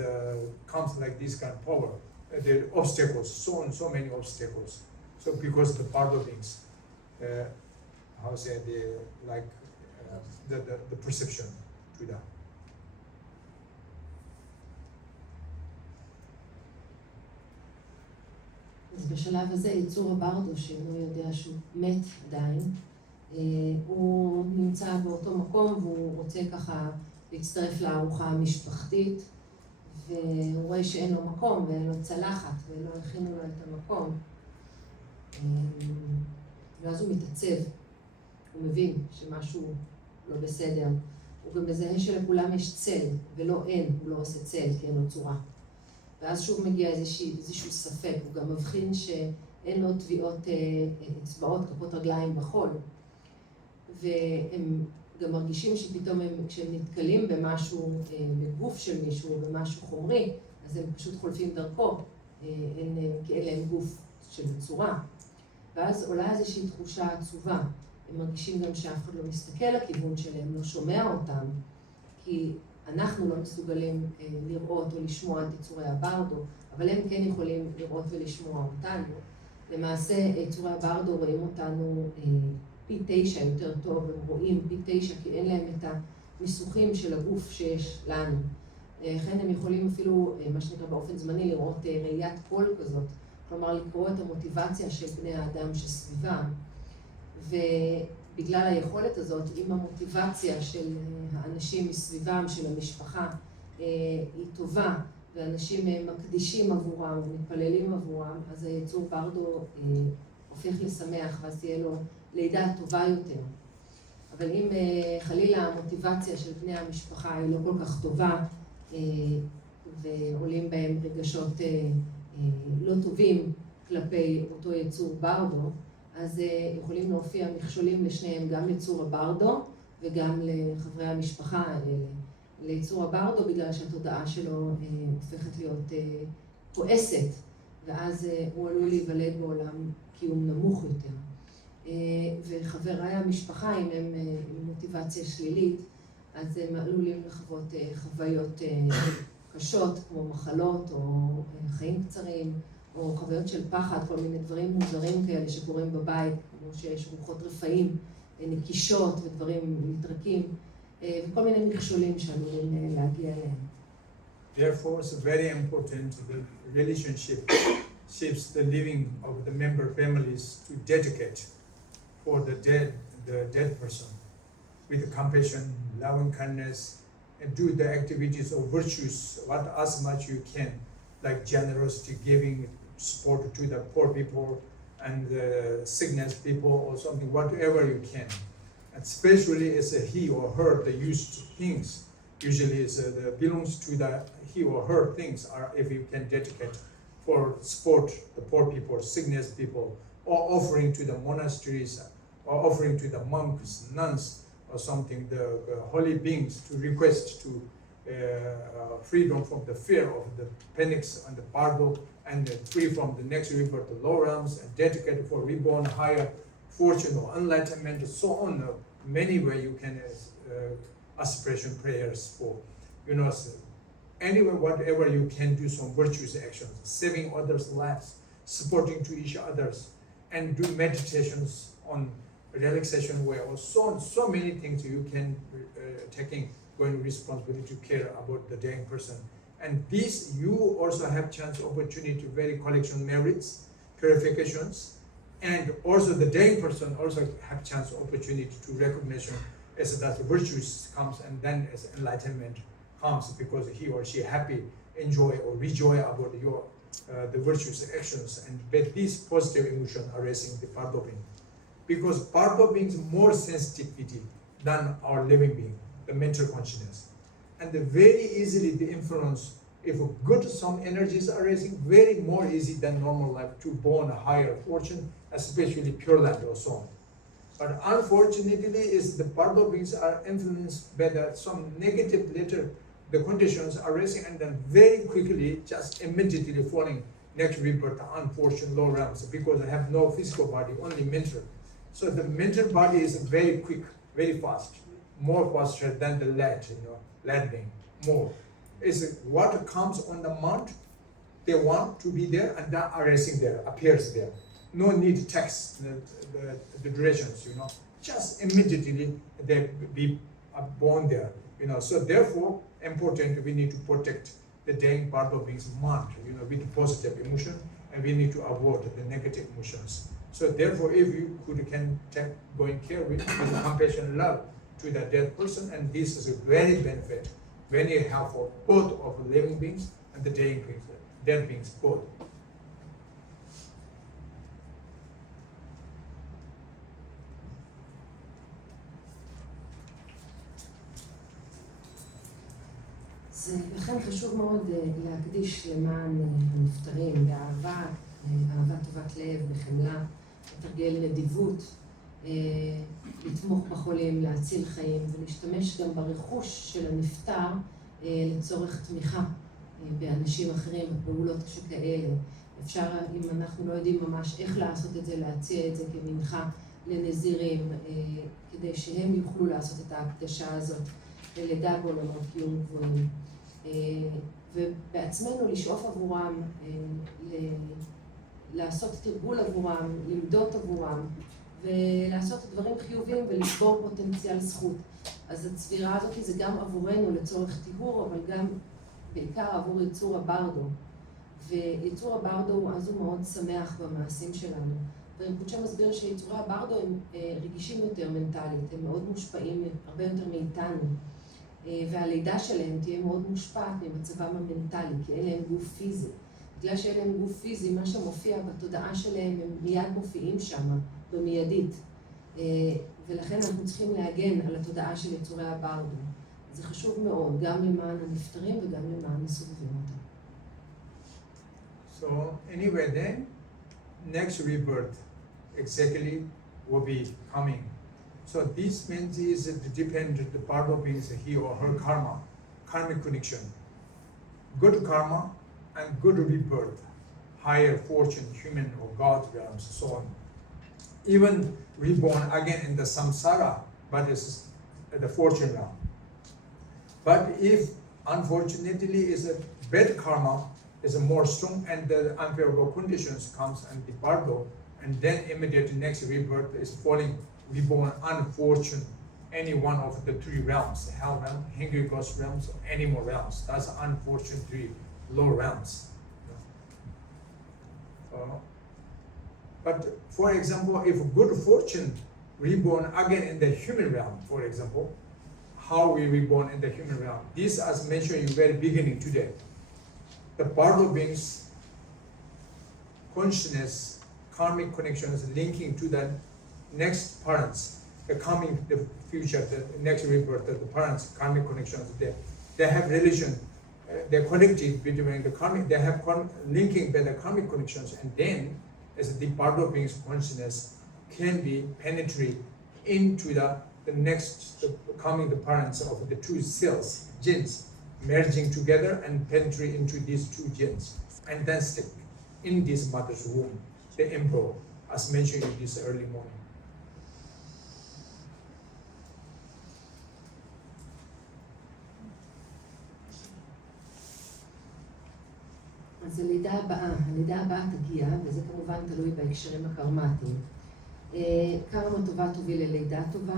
comes like this kind of power. The obstacles, so many obstacles. So because the Bardo beings, the perception to that. אז בשלב הזה יצור הברדו, שאינו יודע שהוא מת עדיין, הוא נמצא באותו מקום והוא רוצה ככה להצטרף לארוחה המשפחתית, והוא רואה שאין לו מקום ואין לו צלחת ולא הכינו לו את המקום. ואז הוא מתעצב, הוא מבין שמשהו לא בסדר. הוא גם מזהה שלכולם יש צל ולא אין, הוא לא עושה צל כי אין לו צורה. ואז שוב מגיע איזשהו ספק, הוא גם מבחין שאין לו טביעות אצבעות, כפות רגליים בחול. והם גם מרגישים שפתאום כשהם נתקלים במשהו, בגוף של מישהו, במשהו חומרי, אז הם פשוט חולפים דרכו, כי אין להם גוף של צורה. ואז עולה איזושהי תחושה עצובה. הם מרגישים גם שאף אחד לא מסתכל לכיוון שלהם, לא שומע אותם, כי אנחנו לא מסוגלים לראות או לשמוע את יצורי הברדו, אבל הם כן יכולים לראות ולשמוע אותנו. למעשה, יצורי הברדו רואים אותנו פי 9 יותר טוב, הם רואים פי 9 כי אין להם את הניסוחים של הגוף שיש לנו. לכן הם יכולים אפילו, מה שנקרא באופן זמני, לראות ראיית קול כזאת, כלומר לקרוא את המוטיבציה של בני האדם שסביבם. ובגלל היכולת הזאת, אם המוטיבציה של האנשים מסביבם, של המשפחה, היא טובה, ואנשים מקדישים עבורם, מתפללים עבורם, אז היצור ברדו הופך לשמח, ואז תהיה לו לידה טובה יותר. אבל אם חלילה המוטיבציה של בני המשפחה היא לא כל כך טובה, ועולים בהם רגשות לא טובים כלפי אותו יצור ברדו, אז יכולים להופיע מכשולים לשניהם, גם ליצור הברדו וגם לחברי המשפחה האלה. ליצור הברדו בגלל שהתודעה שלו הופכת להיות כועסת, ואז הוא עלול להיוולד בעולם קיום נמוך יותר. וחברי המשפחה, אם הם עם מוטיבציה שלילית, אז הם עלולים לחוות חוויות קשות, כמו מחלות או חיים קצרים, או חוויות של פחד, כל מיני דברים מוזרים כאלה שקורים בבית, כמו שיש רוחות רפאים, נקישות ודברים מתרקים, וכל מיני מכשולים שעלולים להגיע אליהם. Therefore, it's very important the relationship shapes the living of the member families to dedicate for the dead person with compassion, loving kindness, and do the activities of virtues, what as much you can, like generosity, giving support to the poor people and the sickness people or something, whatever you can. And especially as he or her, the used things, usually belongs to the he or her things, are if you can dedicate for support the poor people, sickness people, or offering to the monasteries, or offering to the monks, nuns, or something, the holy beings, to request to freedom from the fear of the panics and the bardo, and free from the next rebirth, the low realms, and dedicated for reborn, higher fortune or enlightenment, so on. Many ways you can aspiration prayers for, anyway, whatever you can do some virtuous actions, saving others' lives, supporting to each others, and do meditations on relaxation way, or so many things you can going responsibility to care about the dying person. And this you also have chance opportunity to very collection merits, purifications, And also the dying person also have chance, opportunity to recognition as that virtues comes, and then as enlightenment comes, because he or she happy, enjoy or rejoice about your the virtuous actions, and with these positive emotions arising the Pardo being. Because Pardo being is more sensitivity than our living being, the mental consciousness. And very easily the influence, if a good some energies are arising, very more easy than normal life to born a higher fortune, especially Pure Land or so on. But unfortunately, is the Pardo beings are influenced by some negative later, the conditions are arising, and then very quickly, just immediately falling next rebirth, unfortunate low realms, because I have no physical body, only mental. So the mental body is very quick, very fast, more faster than the lead, lead being, more. Is what comes on the mount, they want to be there, and that arising there, appears there. No need text, the directions, just immediately they be born there, So therefore, important, we need to protect the dying part of being's mind, with positive emotion, and we need to avoid the negative emotions. So therefore, if you can take going care with compassion and love to the dead person, and this is a very benefit, very helpful, both of living beings and the dying beings, dead beings, both. לכן חשוב מאוד להקדיש למען הנפטרים, באהבה, אהבה טובת לב, בחמלה, לתרגל נדיבות, לתמוך בחולים, להציל חיים, ולהשתמש גם ברכוש של הנפטר לצורך תמיכה באנשים אחרים, בפעולות שכאלה. אפשר, אם אנחנו לא יודעים ממש איך לעשות את זה, להציע את זה כמנחה לנזירים, כדי שהם יוכלו לעשות את ההקדשה הזאת ללידה בעולמות קיום גבוהים. ובעצמנו לשאוף עבורם, לעשות תרגול עבורם, למדות עבורם, ולעשות דברים חיוביים ולשבור פוטנציאל זכות. אז הצבירה הזאת זה גם עבורנו לצורך טיהור, אבל גם בעיקר עבור יצור הברדו. ויצור הברדו אז הוא מאוד שמח במעשים שלנו. רינפוצ'ה מסביר שיצורי הברדו הם רגישים יותר מנטלית, הם מאוד מושפעים הרבה יותר מאיתנו. והלידה שלהם תהיה מאוד מושפעת ממצבם המנטלי, כי אין להם גוף פיזי. בגלל שאין להם גוף פיזי, מה שמופיע בתודעה שלהם, הם מיד מופיעים שם, במיידית. ולכן אנחנו צריכים להגן על התודעה של יצורי הברדו. זה חשוב מאוד, גם למען הנפטרים וגם למען הסובבים אותם. So anyway then, next rebirth exactly will be coming. So this means is depend the part of is he or her karma, karmic connection. Good karma and good rebirth, higher fortune, human or God realms, so on. Even reborn again in the samsara, but it's the fortune realm. But if unfortunately is a bad karma, is a more strong and the unfavorable conditions comes and the bardo, and then immediately next rebirth is falling, reborn unfortunate, any one of the three realms, hell realm, hungry ghost realms, or animal realms. That's unfortunate three low realms. But for example, if good fortune reborn again in the human realm, for example, how we reborn in the human realm? This, as mentioned in the very beginning today, the bardo beings, consciousness, karmic connections linking to the next parents, the coming, the future, the next rebirth, the parents, karmic connections, they have relation, they're connected between the karmic, they have linking by the karmic connections, and then as the bardo beings consciousness can be penetrate into the next, coming the parents of the two cells, genes, merging together and penetrate into these two genes, and then stick in this mother's womb, the embryo, as mentioned in this early morning. אז הלידה הבאה תגיע, וזה כמובן תלוי בהקשרים הקרמטיים. קרמה טובה תוביל ללידה טובה,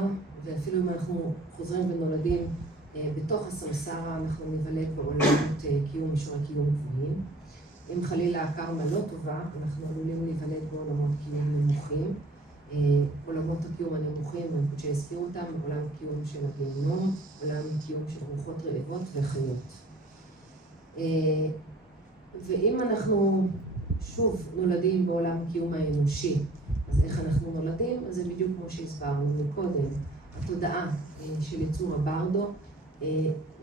ואפילו אם אנחנו חוזרים ונולדים בתוך הסמסרה, אנחנו נבלט בעולמות קיום, מישורי קיום גבוהים. אם חלילה הקרמה לא טובה, אנחנו עלולים להיוולד בעולמות קיום נמוכים. עולמות הקיום הנמוכים, רינפוצ'ה הזכיר אותם, עולם קיום של הגיהנום, עולם קיום של רוחות רעבות וחיות. ואם אנחנו שוב נולדים בעולם קיום האנושי, אז איך אנחנו נולדים? אז זה בדיוק כמו שהסברנו מקודם. התודעה של יצור הברדו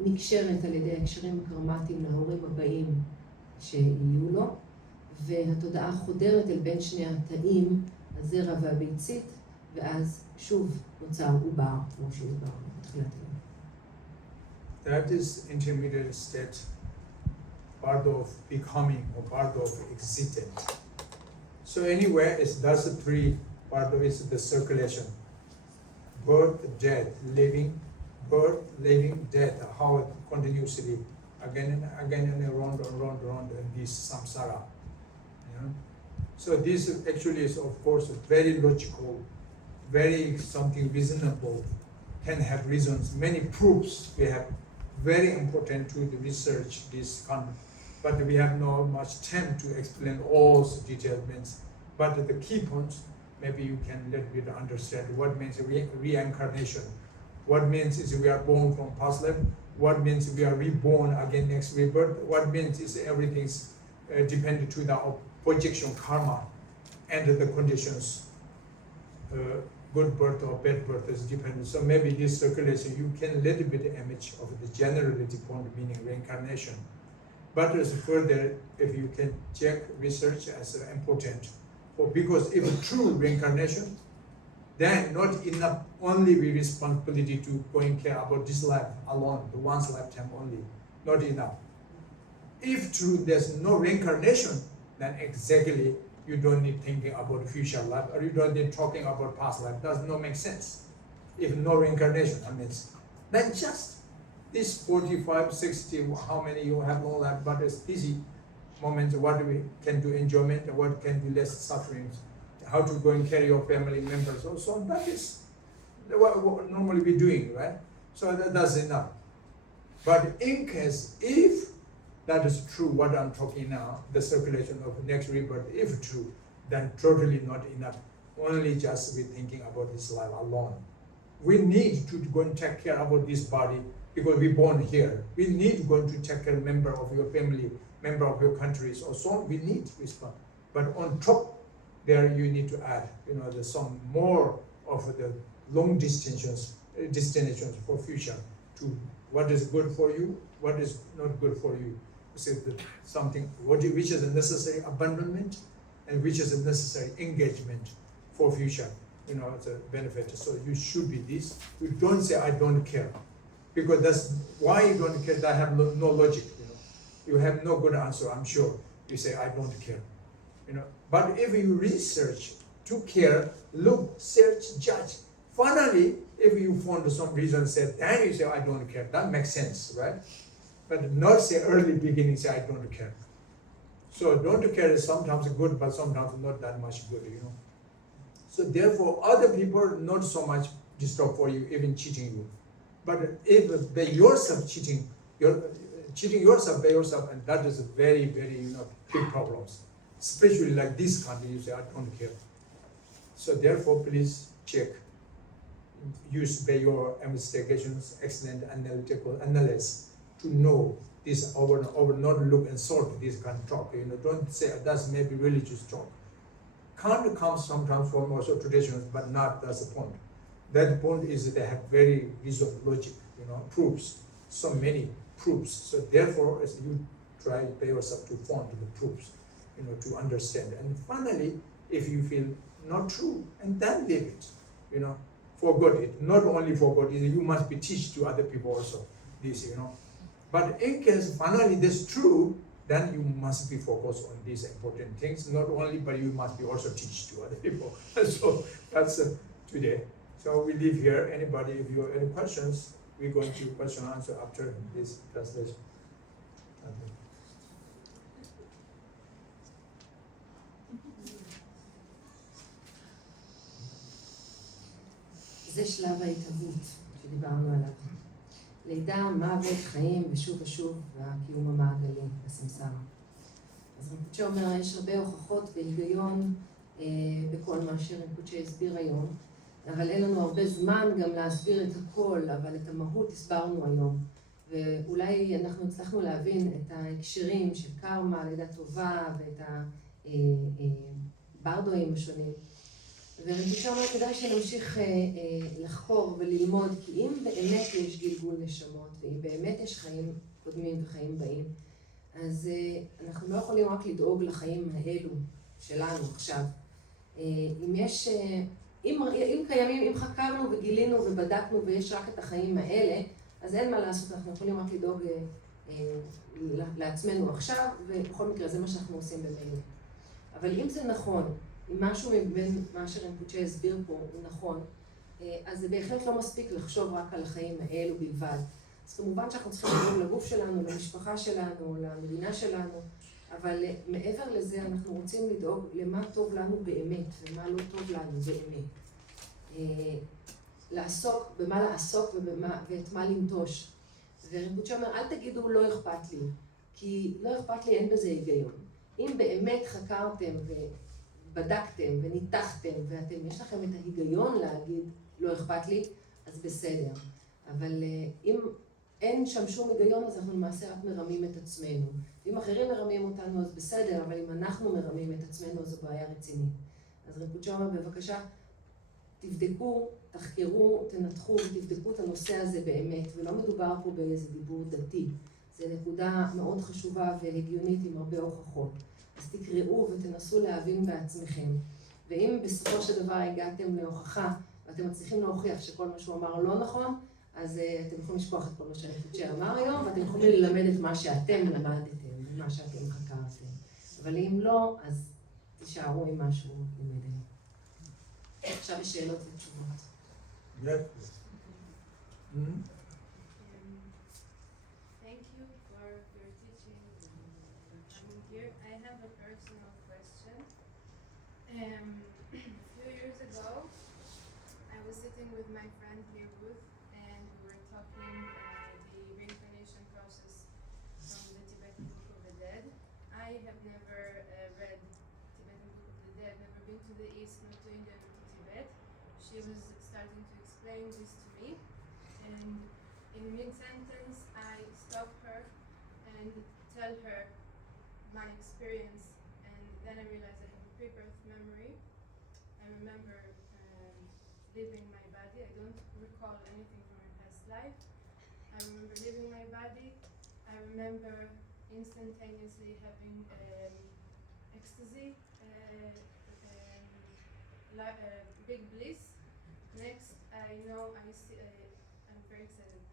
נקשרת על ידי הקשרים הקרמטיים להורים הבאים שיהיו לו, והתודעה חודרת אל בין שני התאים, הזרע והביצית, ואז שוב נוצר עובר, כמו שהסברנו בתחילת היום. That is intermediate state, part of becoming or part of existence. So anyway, that's the part of it, the circulation. Birth, death, living, birth, living, death, how it continuously, again and around in this samsara. You know? So this actually is, of course, very logical, very something reasonable, can have reasons, many proofs we have, very important to the research this concept. But we have not much time to explain all the detailed means. But the key points, maybe you can a little bit understand what means reincarnation. What means is we are born from past life. What means we are reborn again next rebirth. What means is everything's dependent to the projection karma and the conditions. Good birth or bad birth is dependent. So maybe this circulation, you can a little bit image of the generality point, meaning reincarnation. But as further, if you can check research as important, because if true reincarnation, then not enough only we responsibility to go and care about this life alone, the one's lifetime only, not enough. If true there's no reincarnation, then exactly you don't need thinking about future life, or you don't need talking about past life. Does not make sense. If no reincarnation, that means then just this 45, 60, how many you have no life, but it's easy moments, what we can do enjoyment, what can do less sufferings, how to go and carry your family members, or so on. That is what normally we're doing, right? So that's enough. But in case, if that is true, what I'm talking now, the circulation of next rebirth, if true, then totally not enough. Only just be thinking about this life alone. We need to go and take care about this body because we're born here. We need to go to take care of member of your family, member of your countries, or so on. We need to respond. But on top, there you need to add, there's some more of the long destinations for future to what is good for you, what is not good for you. So something which is a necessary abandonment and which is a necessary engagement for future, it's a benefit. So you should be this. You don't say I don't care, because that's why you don't care. That have no logic. You have no good answer. I'm sure. You say I don't care. But if you research to care, look, search, judge. Finally, if you found some reason, then you say I don't care. That makes sense, right? But not say early beginning, say I don't care. So don't care is sometimes good, but sometimes not that much good, So therefore, other people not so much disturb for you, even cheating you. But if they yourself cheating yourself by yourself, and that is a very, very big problems. Especially like this country, you say I don't care. So therefore, please check. Use by your investigations, excellent analytical analysis to know this over and over, not look and sort this kind of talk. Don't say that's maybe religious talk. Can't come sometimes from also traditions, but not that's the point. That point is that they have very reasonable logic, proofs, so many proofs. So therefore, as you try by yourself to find the proofs, to understand. And finally, if you feel not true, and then leave it, forget it. Not only forget it, you must be teach to other people also this, But in case finally this true, then you must be focused on these important things. Not only, but you must be also teach to other people. So that's today. So we leave here. Anybody, if you have any questions, we're going to question and answer after this translation. זה שלב ההתהוות שדיברנו עליו. לידה, מוות, חיים ושוב ושוב, והקיום המעגלי, הסמסרה. אז רינפוצ'ה אומר, יש הרבה הוכחות והיגיון בכל מה שרינפוצ'ה הסביר היום, אבל אין לנו הרבה זמן גם להסביר את הכל, אבל את המהות הסברנו היום. ואולי אנחנו הצלחנו להבין את ההקשרים של קרמה, לידה טובה, ואת הברדואים השונים. ורינפוצ'ה אומר, כדאי שנמשיך לחקור וללמוד, כי אם באמת יש גלגול נשמות, ואם באמת יש חיים קודמים וחיים באים, אז אנחנו לא יכולים רק לדאוג לחיים האלו שלנו עכשיו. אם קיימים, אם חקרנו וגילינו ובדקנו ויש רק את החיים האלה, אז אין מה לעשות, אנחנו יכולים רק לדאוג לעצמנו עכשיו, ובכל מקרה זה מה שאנחנו עושים במילא. אבל אם זה נכון, אם משהו מבין מה שרינפוצ'ה הסביר פה הוא נכון, אז זה בהחלט לא מספיק לחשוב רק על החיים האלו בלבד. אז כמובן שאנחנו צריכים לדאוג לגוף שלנו, למשפחה שלנו, למדינה שלנו, אבל מעבר לזה אנחנו רוצים לדאוג למה טוב לנו באמת ומה לא טוב לנו באמת. במה לעסוק ואת מה לנטוש. ורינפוצ'ה אומר, אל תגידו לא אכפת לי, כי לא אכפת לי, אין בזה היגיון. אם באמת חקרתם ובדקתם וניתחתם יש לכם את ההיגיון להגיד לא אכפת לי, אז בסדר. אבל אם אין שם שום היגיון, אז אנחנו למעשה רק מרמים את עצמנו. ואם אחרים מרמים אותנו, אז בסדר, אבל אם אנחנו מרמים את עצמנו, אז זו בעיה רצינית. אז רינפוצ'ה אומר, בבקשה, תבדקו, תחקרו, תנתחו ותבדקו את הנושא הזה באמת, ולא מדובר פה באיזה דיבור דתי. זו נקודה מאוד חשובה והגיונית עם הרבה הוכחות. אז תקראו ותנסו להבין בעצמכם. ואם בסופו של דבר הגעתם להוכחה, ואתם מצליחים להוכיח שכל מה שהוא אמר לא נכון, אז אתם יכולים לשכוח את כל מה שרינפוצ'ה אמר היום, ואתם יכולים ללמד את מה שאתם למדתם, ומה שאתם חקרתם. אבל אם לא, אז תישארו עם משהו לימד היום. עכשיו יש שאלות ותשובות. Thank you for your teaching coming here. I have a personal question. A few years ago, I was sitting with my friend פירוט, and we were talking the reincarnation process from the Tibetan Book of the Dead. I have never read Tibetan Book of the Dead, never been to the East, not to India, not to Tibet. She was starting to explain this to me, and in mid-sentence I stop her and tell her my experience, and then I realized I have a pre-birth memory. I remember leaving my body. I don't recall anything from my past life. I remember leaving my body. I remember instantaneously having ecstasy, big bliss. Next, I know I see, I'm very excited.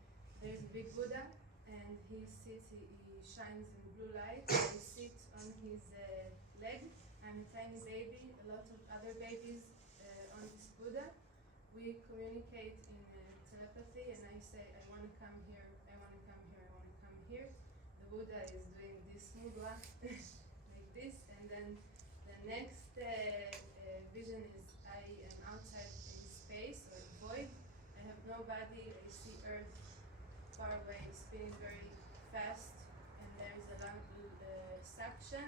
There's a big Buddha, and he sits, he shines in blue light. I sit on his leg. I'm a tiny baby, a lot of other babies on this Buddha. We communicate in telepathy, and I say, I want to come here, I want to come here, I want to come here. The Buddha is doing this mudra, like this, and then the next vision is I am outside in space or void. I have no body, I see Earth far away, spinning very fast, and there is a long suction,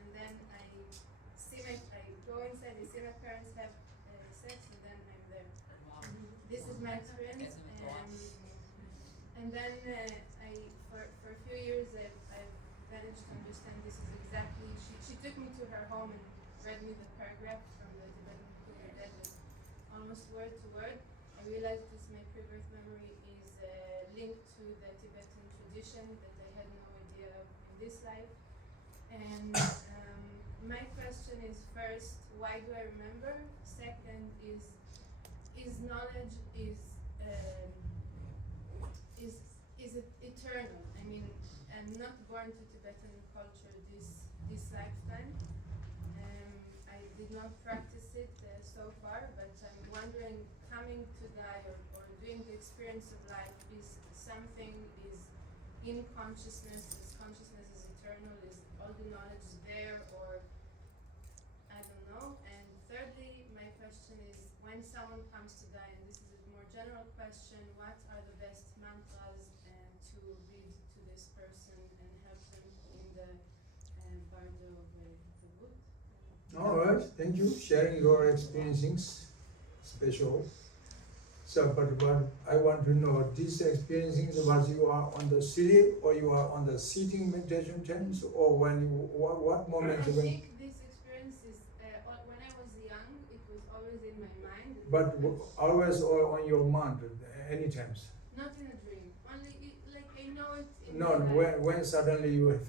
and then I go inside, I see my parents have sex, and then I'm there. This is my experience, and then for a few years I've managed to understand this is exactly, she took me to her home and read me the paragraph from the Tibetan Book of the Dead, almost word to word. I realized this my pre-birth memory is linked to the Tibetan tradition that I had no idea of in this life. And my question is, first, why do I remember? Second is knowledge is it eternal? I mean, I'm not born to Tibetan culture this lifetime. I did not practice it so far, but I'm wondering, coming to die or doing the experience of life, is something is in consciousness, is consciousness is eternal, is all the knowledge there, or I don't know. And thirdly, my question is, when someone comes to die, and this is a more general question, what are the best mantras to read to this person and help them in the bardo tabut. All right, thank you. Sharing your experiencings, special. So, but what I want to know, these experiencings, was you are on the sleep or you are on the sitting meditation times, or when you, what moment I when, think this experience is, when I was young, it was always in my mind. but always or on your mind, any times? Not in a dream. Only, like, I know it in No, my when, mind. when suddenly you are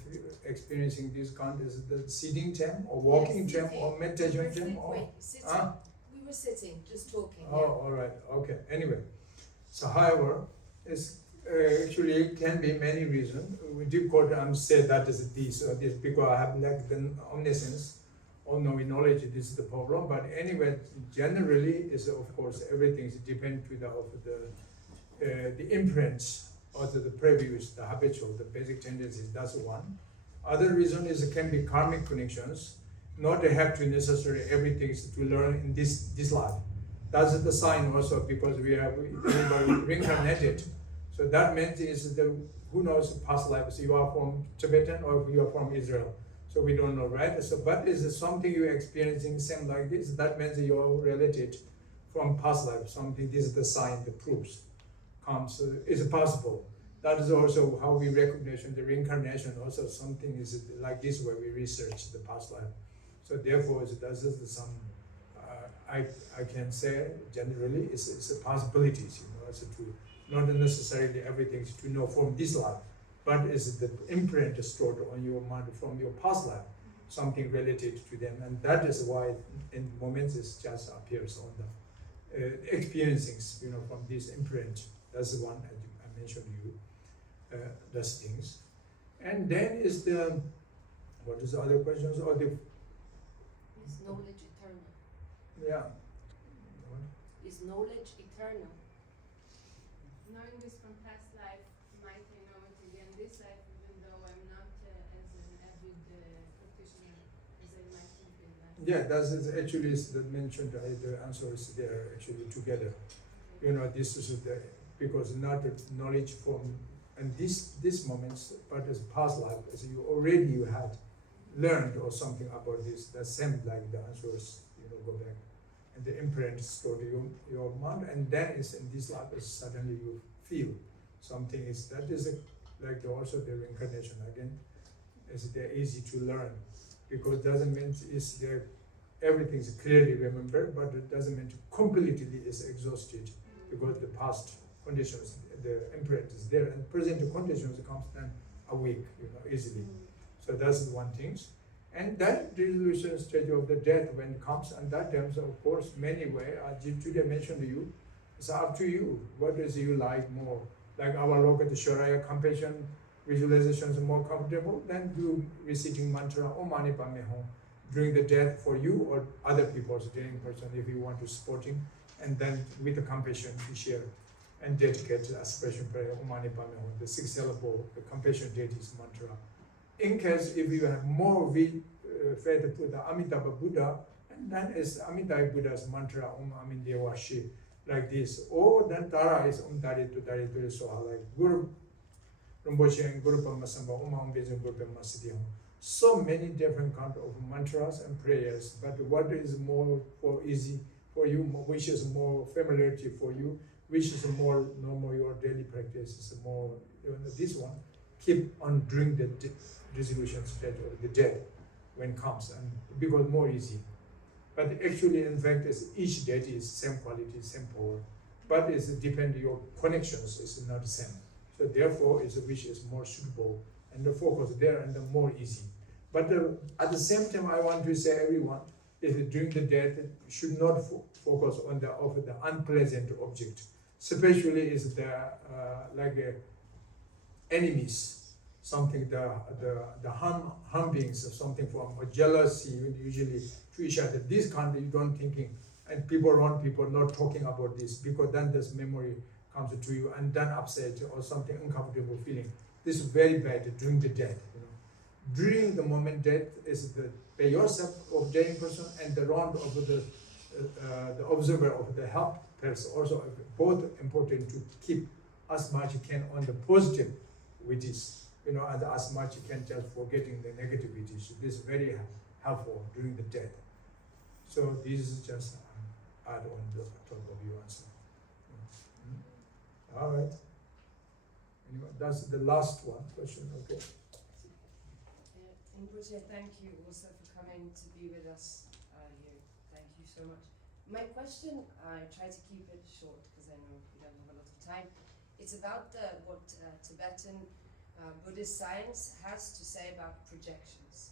experiencing this kind, is it the sitting time or walking Yes, time sitting. or meditation time? Or, Wait, sitting. Huh? We were sitting, just talking. Oh, all right, okay. Anyway, so however, it's actually can be many reasons. We difficult to say that is this or this because I have lacked the omniscience or knowing knowledge. This is the problem. But anyway, generally is of course everything is depend to the imprints or the previous, the habitual, the basic tendencies. That's one. Other reason is it can be karmic connections. Not they have to necessarily everything is to learn in this life. That's the sign also because we are reincarnated. So that means is the who knows past lives. You are from Tibetan or you are from Israel. So we don't know, right? So but is something you are experiencing same like this? That means you are related from past life. Something this is the sign, the proofs comes is possible. That is also how we recognize the reincarnation. Also something is like this way we research the past life. So therefore, this is some I can say generally it's a possibilities, you know, so to not necessarily everything to know from this life, but is the imprint stored on your mind from your past life, something related to them, and that is why in moments it just appears on the experiencings, you know, from this imprint. That's the one I mentioned to you, those things, and then is the what is the other questions or the Is knowledge eternal? yeah. Is knowledge eternal? Knowing this from past life, might I know it again this life, even though I'm not as an avid practitioner as I might think in that. Yeah, that's actually is the mentioned. The answer is there actually together. You know, this is the because not the knowledge from and this moments, but as past life, as you had learned or something about this. The same like the answers, you know, go back and the imprint stored your mind, and then is in this life is suddenly you feel something is that is like also the reincarnation again. Is they're easy to learn because doesn't mean is there everything is clearly remembered, but it doesn't mean completely is exhausted because the past conditions, the imprint is there, and present conditions comes then awake, you know, easily. So that's the one thing. And that resolution stage of the death when it comes, and that terms of course many way, today mentioned to you, it's up to you. What is you like more? Like our look at the Shoraya compassion visualizations are more comfortable, then do reciting mantra Om Mani Padme Hum during the death for you or other people's dying person if you want to support him, and then with the compassion to share and dedicate a special prayer Om Mani Padme Hum, the 6 syllable, the compassion deities mantra. In case if you have more faith with the Amitabha Buddha, and then is Amitabha Buddha's mantra Om Amin Deva Shi, like this. Or then Tara is Om Dari to Dari to Soha, like Guru Rinpoche and Guru Pamasamba, Om Am Bezin Guru Pamasidiyam. So many different kind of mantras and prayers, but what is more for easy for you, which is more familiarity for you, which is more normal your daily practice is more, you know, this one. Keep on during the resolution stage of the death when it comes, and because more easy. But actually, in fact, is each deity is same quality, same power, but it's depend your connections is not the same. So therefore, is which is more suitable and the focus there and the more easy. But at the same time, I want to say everyone is during the death should not focus on the unpleasant object, especially is the like enemies. Something the harm beings or something from or jealousy usually to each other. This kind you don't thinking, and people around people not talking about this because then this memory comes to you and then upset or something uncomfortable feeling. This is very bad during the death. You know, during the moment death is the by yourself of dying person and the round of the observer of the help person also both important to keep as much you can on the positive with this. and as much you can just forgetting the negativity. So this is very helpful during the death. So this is just add on the top of your answer. All right. Anyway, that's the last one question. Okay. Rínpoche, thank you also for coming to be with us here. Thank you so much. My question, I try to keep it short because I know we don't have a lot of time. It's about what Tibetan Buddhist science has to say about projections.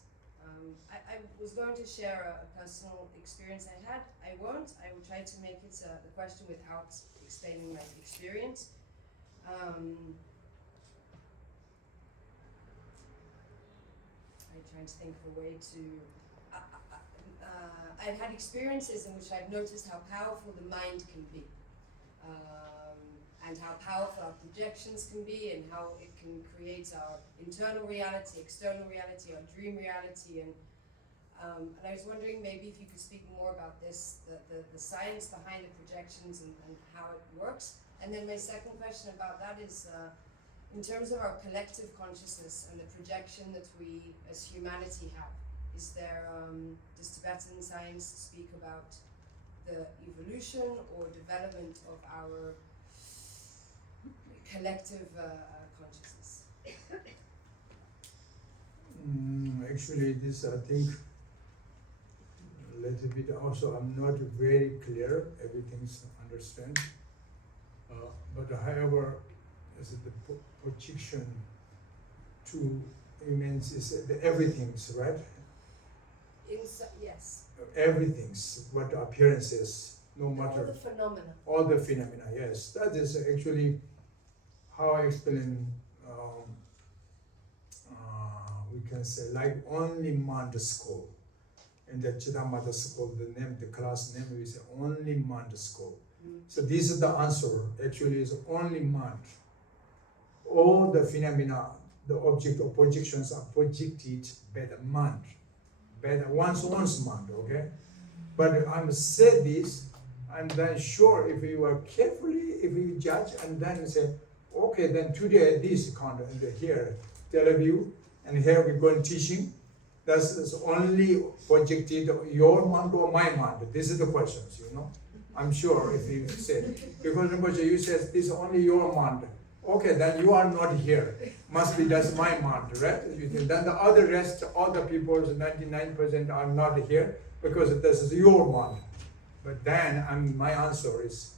I was going to share a personal experience I had. I won't. I will try to make it the question without explaining my experience. I'm trying to think of a way to... I've had experiences in which I've noticed how powerful the mind can be. And how powerful our projections can be, and how it can create our internal reality, external reality, our dream reality. And I was wondering maybe if you could speak more about this, the science behind the projections and how it works. And then my second question about that is, in terms of our collective consciousness and the projection that we as humanity have, is there, does Tibetan science speak about the evolution or development of our collective consciousness? Actually, this I think a little bit also I'm not very clear. Everything's understand, but however, is the projection to means is the everything's right. Yes. Everything's what appearances, no matter All the phenomena. all the phenomena. Yes, that is actually how I explain. We can say like only mind school. In the Chitamata school, the class name is only mind school. So this is the answer. Actually, is only mind. All the phenomena, the object of projections are projected by the mind, by the one's mind. Okay, but I'm say this, and then sure, if you are carefully, if you judge, and then say, okay, then today this kind of here, tell you, and here we're going teaching. That's only projected your mind or my mind. This is the questions, I'm sure if you say, because you said this is only your mind. Okay, then you are not here. Must be that's my mind, right? Then the other rest, all the people, 99% are not here because this is your mind. But then my answer is,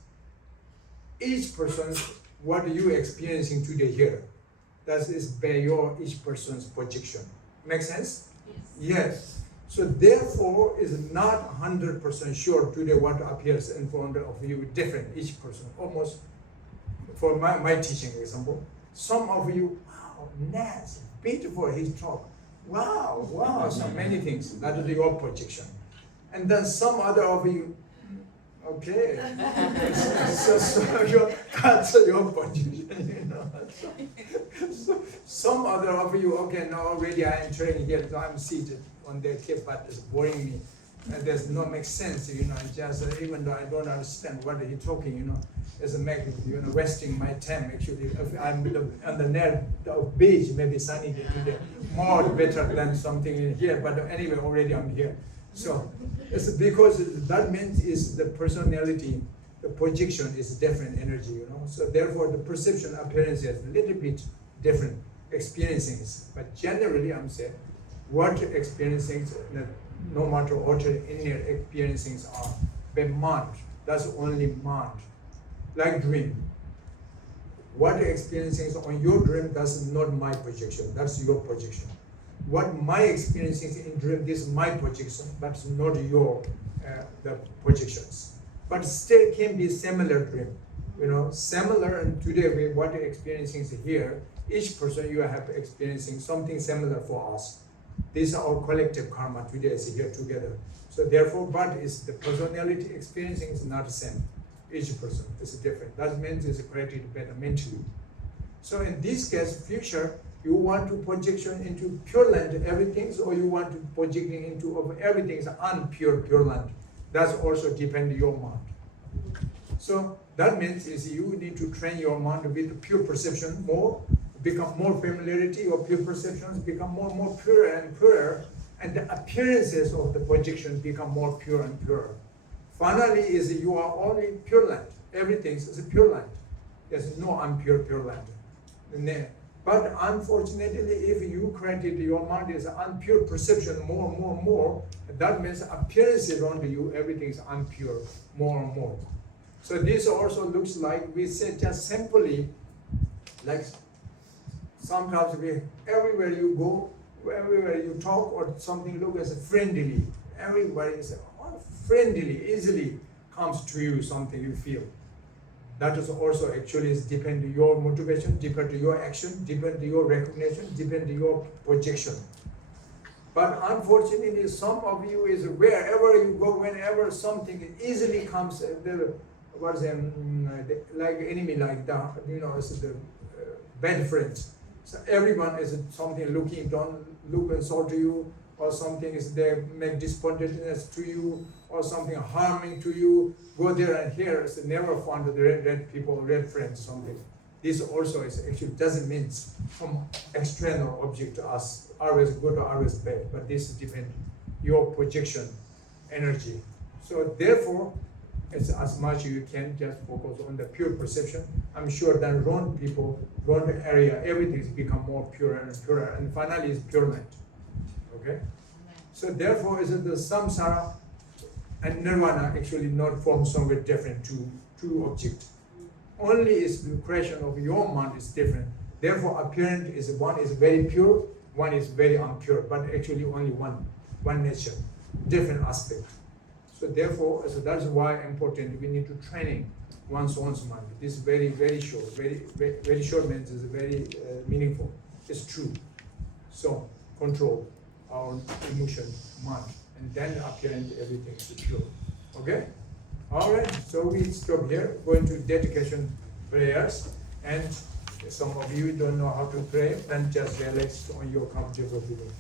each person, what are you experiencing today here? That is by your each person's projection. Make sense? Yes. So therefore, is not 100% sure today what appears in front of you different each person. Almost for my teaching example, some of you, wow, nice, beautiful his talk. Wow, so many things. That is your projection. And then some other of you, okay, so that's your projection, So some other of you, okay, now already I am training here, so I'm seated on their cape, but it's boring me. And there's no make sense, just even though I don't understand what he's talking, it's wasting my time actually. If I'm on the net of beach, maybe sunny day today, more better than something in here, but anyway, already I'm here. So it's because that means is the personality, the projection is different energy, So therefore the perception appearance is a little bit different experiencings. But generally I'm saying what experiencings, no matter what inner experiencings are, by mind, that's only mind. Like dream. What experiencings on your dream, that's not my projection, that's your projection. What my experiences in dream, this is my projection, but not your the projections. But still can be similar dream, similar. And today we what experiencing here, each person you have experiencing something similar for us. This is our collective karma today is here together. So therefore, but is the personality experiencing is not the same. Each person is different. That means it's created better mentally. So in this case, future, you want to projection into pure land everything, or you want to projecting into everything is unpure pure land. That's also depend on your mind. So that means is you need to train your mind with pure perception more, become more familiarity or pure perceptions become more and more purer and purer, and the appearances of the projection become more pure and purer. Finally, is you are only pure land. Everything is a pure land. There's no impure pure land. But unfortunately, if you created your mind is unpure perception more, that means appearances around you, everything is impure more and more. So this also looks like we say just simply, like sometimes everywhere you go, everywhere you talk or something look as friendly. Everybody is friendly, easily comes to you something you feel. That is also actually is depend on your motivation, depend on your action, depend on your recognition, depend on your projection. But unfortunately, some of you is wherever you go, whenever something easily comes, like enemy, like that, it's the bad friends. So everyone is something looking down, look and so to you, or something is they make disappointedness to you, or something harming to you. Go there and here, it's never found the red people, red friends, something. This also is actually doesn't mean some external object to us, always good or always bad, but this depends your projection, energy. So therefore, it's as much you can just focus on the pure perception. I'm sure that around people, around the area, everything has become more pure and purer, and finally is pure light. Okay? So therefore, is it the samsara and nirvana actually not form somewhere different to two objects. Only is the creation of your mind is different. Therefore, apparent is one is very pure, one is very impure, but actually only one nature, different aspect. So therefore, so that's why important we need to training one's mind. This is very, very short. Very short means is very meaningful. It's true. So control our emotion, mind, and then apparent everything is pure. Okay? All right. So we stop here. Going to dedication prayers, and some of you don't know how to pray, then just relax on your comfortable feeling.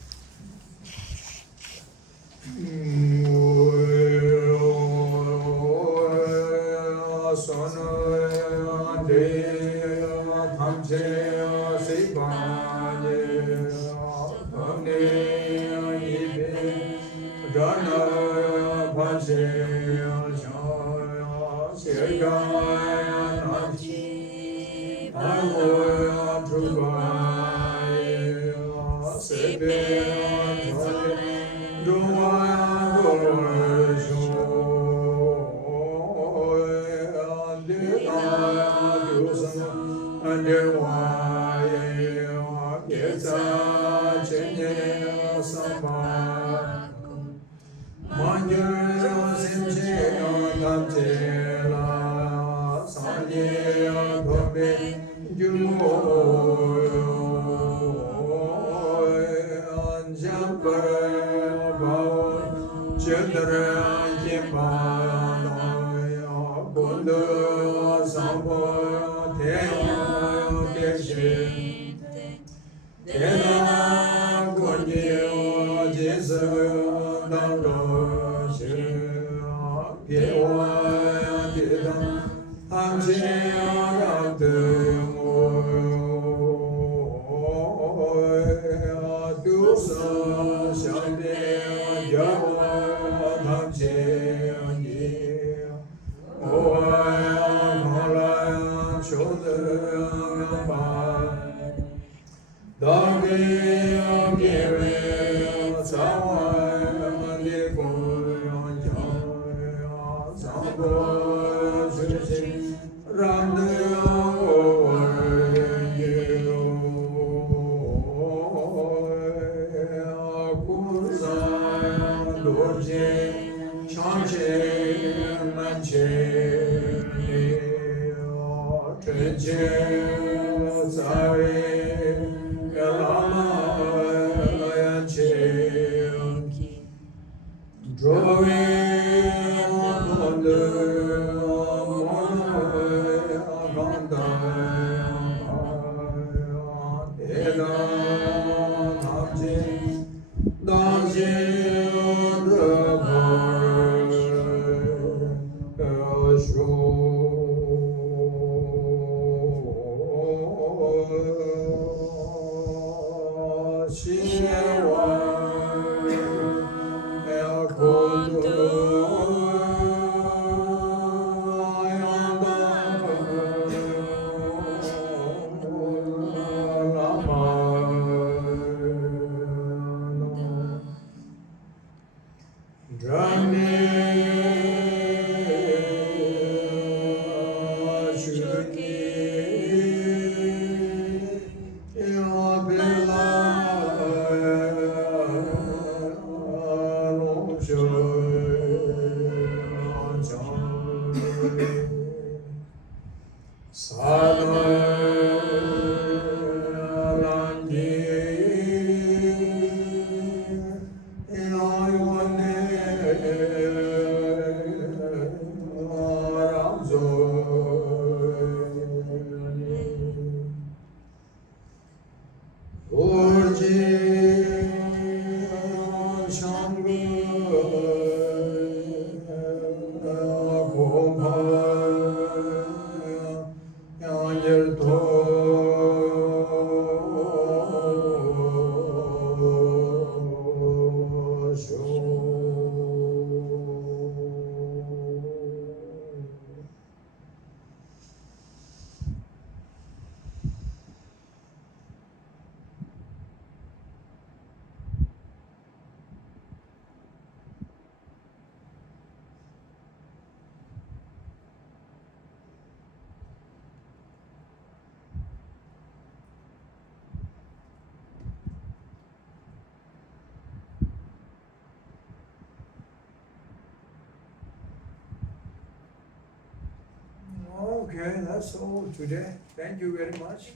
Sorry, Okay, that's all today. Thank you very much.